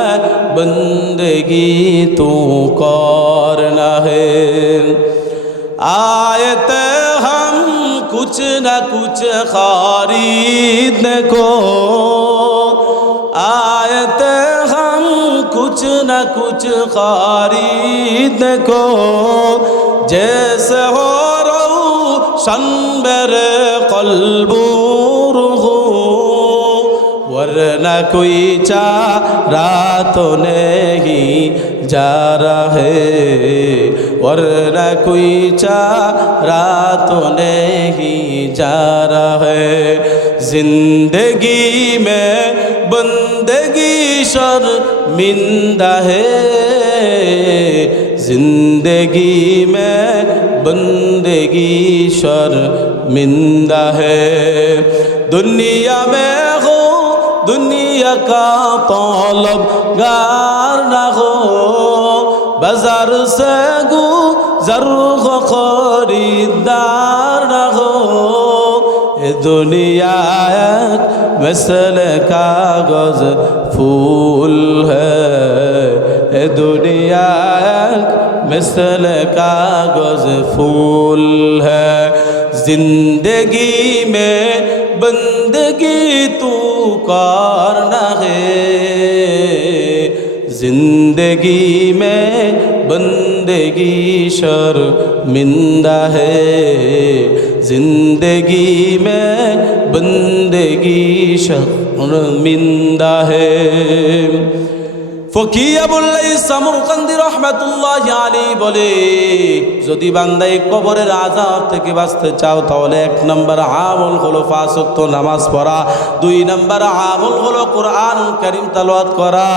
बंदगी तू करना है। आयते हम कुछ न कुछ खरीदने को, आयते हम कुछ न कुछ खरीदने को, जैसे हो रोशन मेरे क़ल्बो रूह, वरना कोई चारा तो नहीं जा रहा है, वरना कोई चारा तो नहीं जा रहा है। जिंदगी में बंदगी शर्मिंदा है, जिंदगी में बंदगी शर्मिंदा है। दुनिया में हो दुनिया का तलबगार ना हो, बाजार से गुजर खरीदार ना हो। ये दुनिया एक मिसल कागज फूल है, ये दुनिया एक मिसल कागज फूल है। जिंदगी में बंदगी तू करना है जिंदगी में बंदगी शर्मिंदा है जिंदगी में बंदगी शर्मिंदा है ফকির আবুল ইসলাম সামরকান্দি রাহমাতুল্লাহি আলাইহি বলে যদি বান্দা এই কবরের আযাব থেকে বাঁচতে চাও তাহলে এক নাম্বার আমল হলো 5 ওয়াক্ত নামাজ পড়া, 2 নাম্বার আমল হলো কোরআন কারীম তেলাওয়াত করা।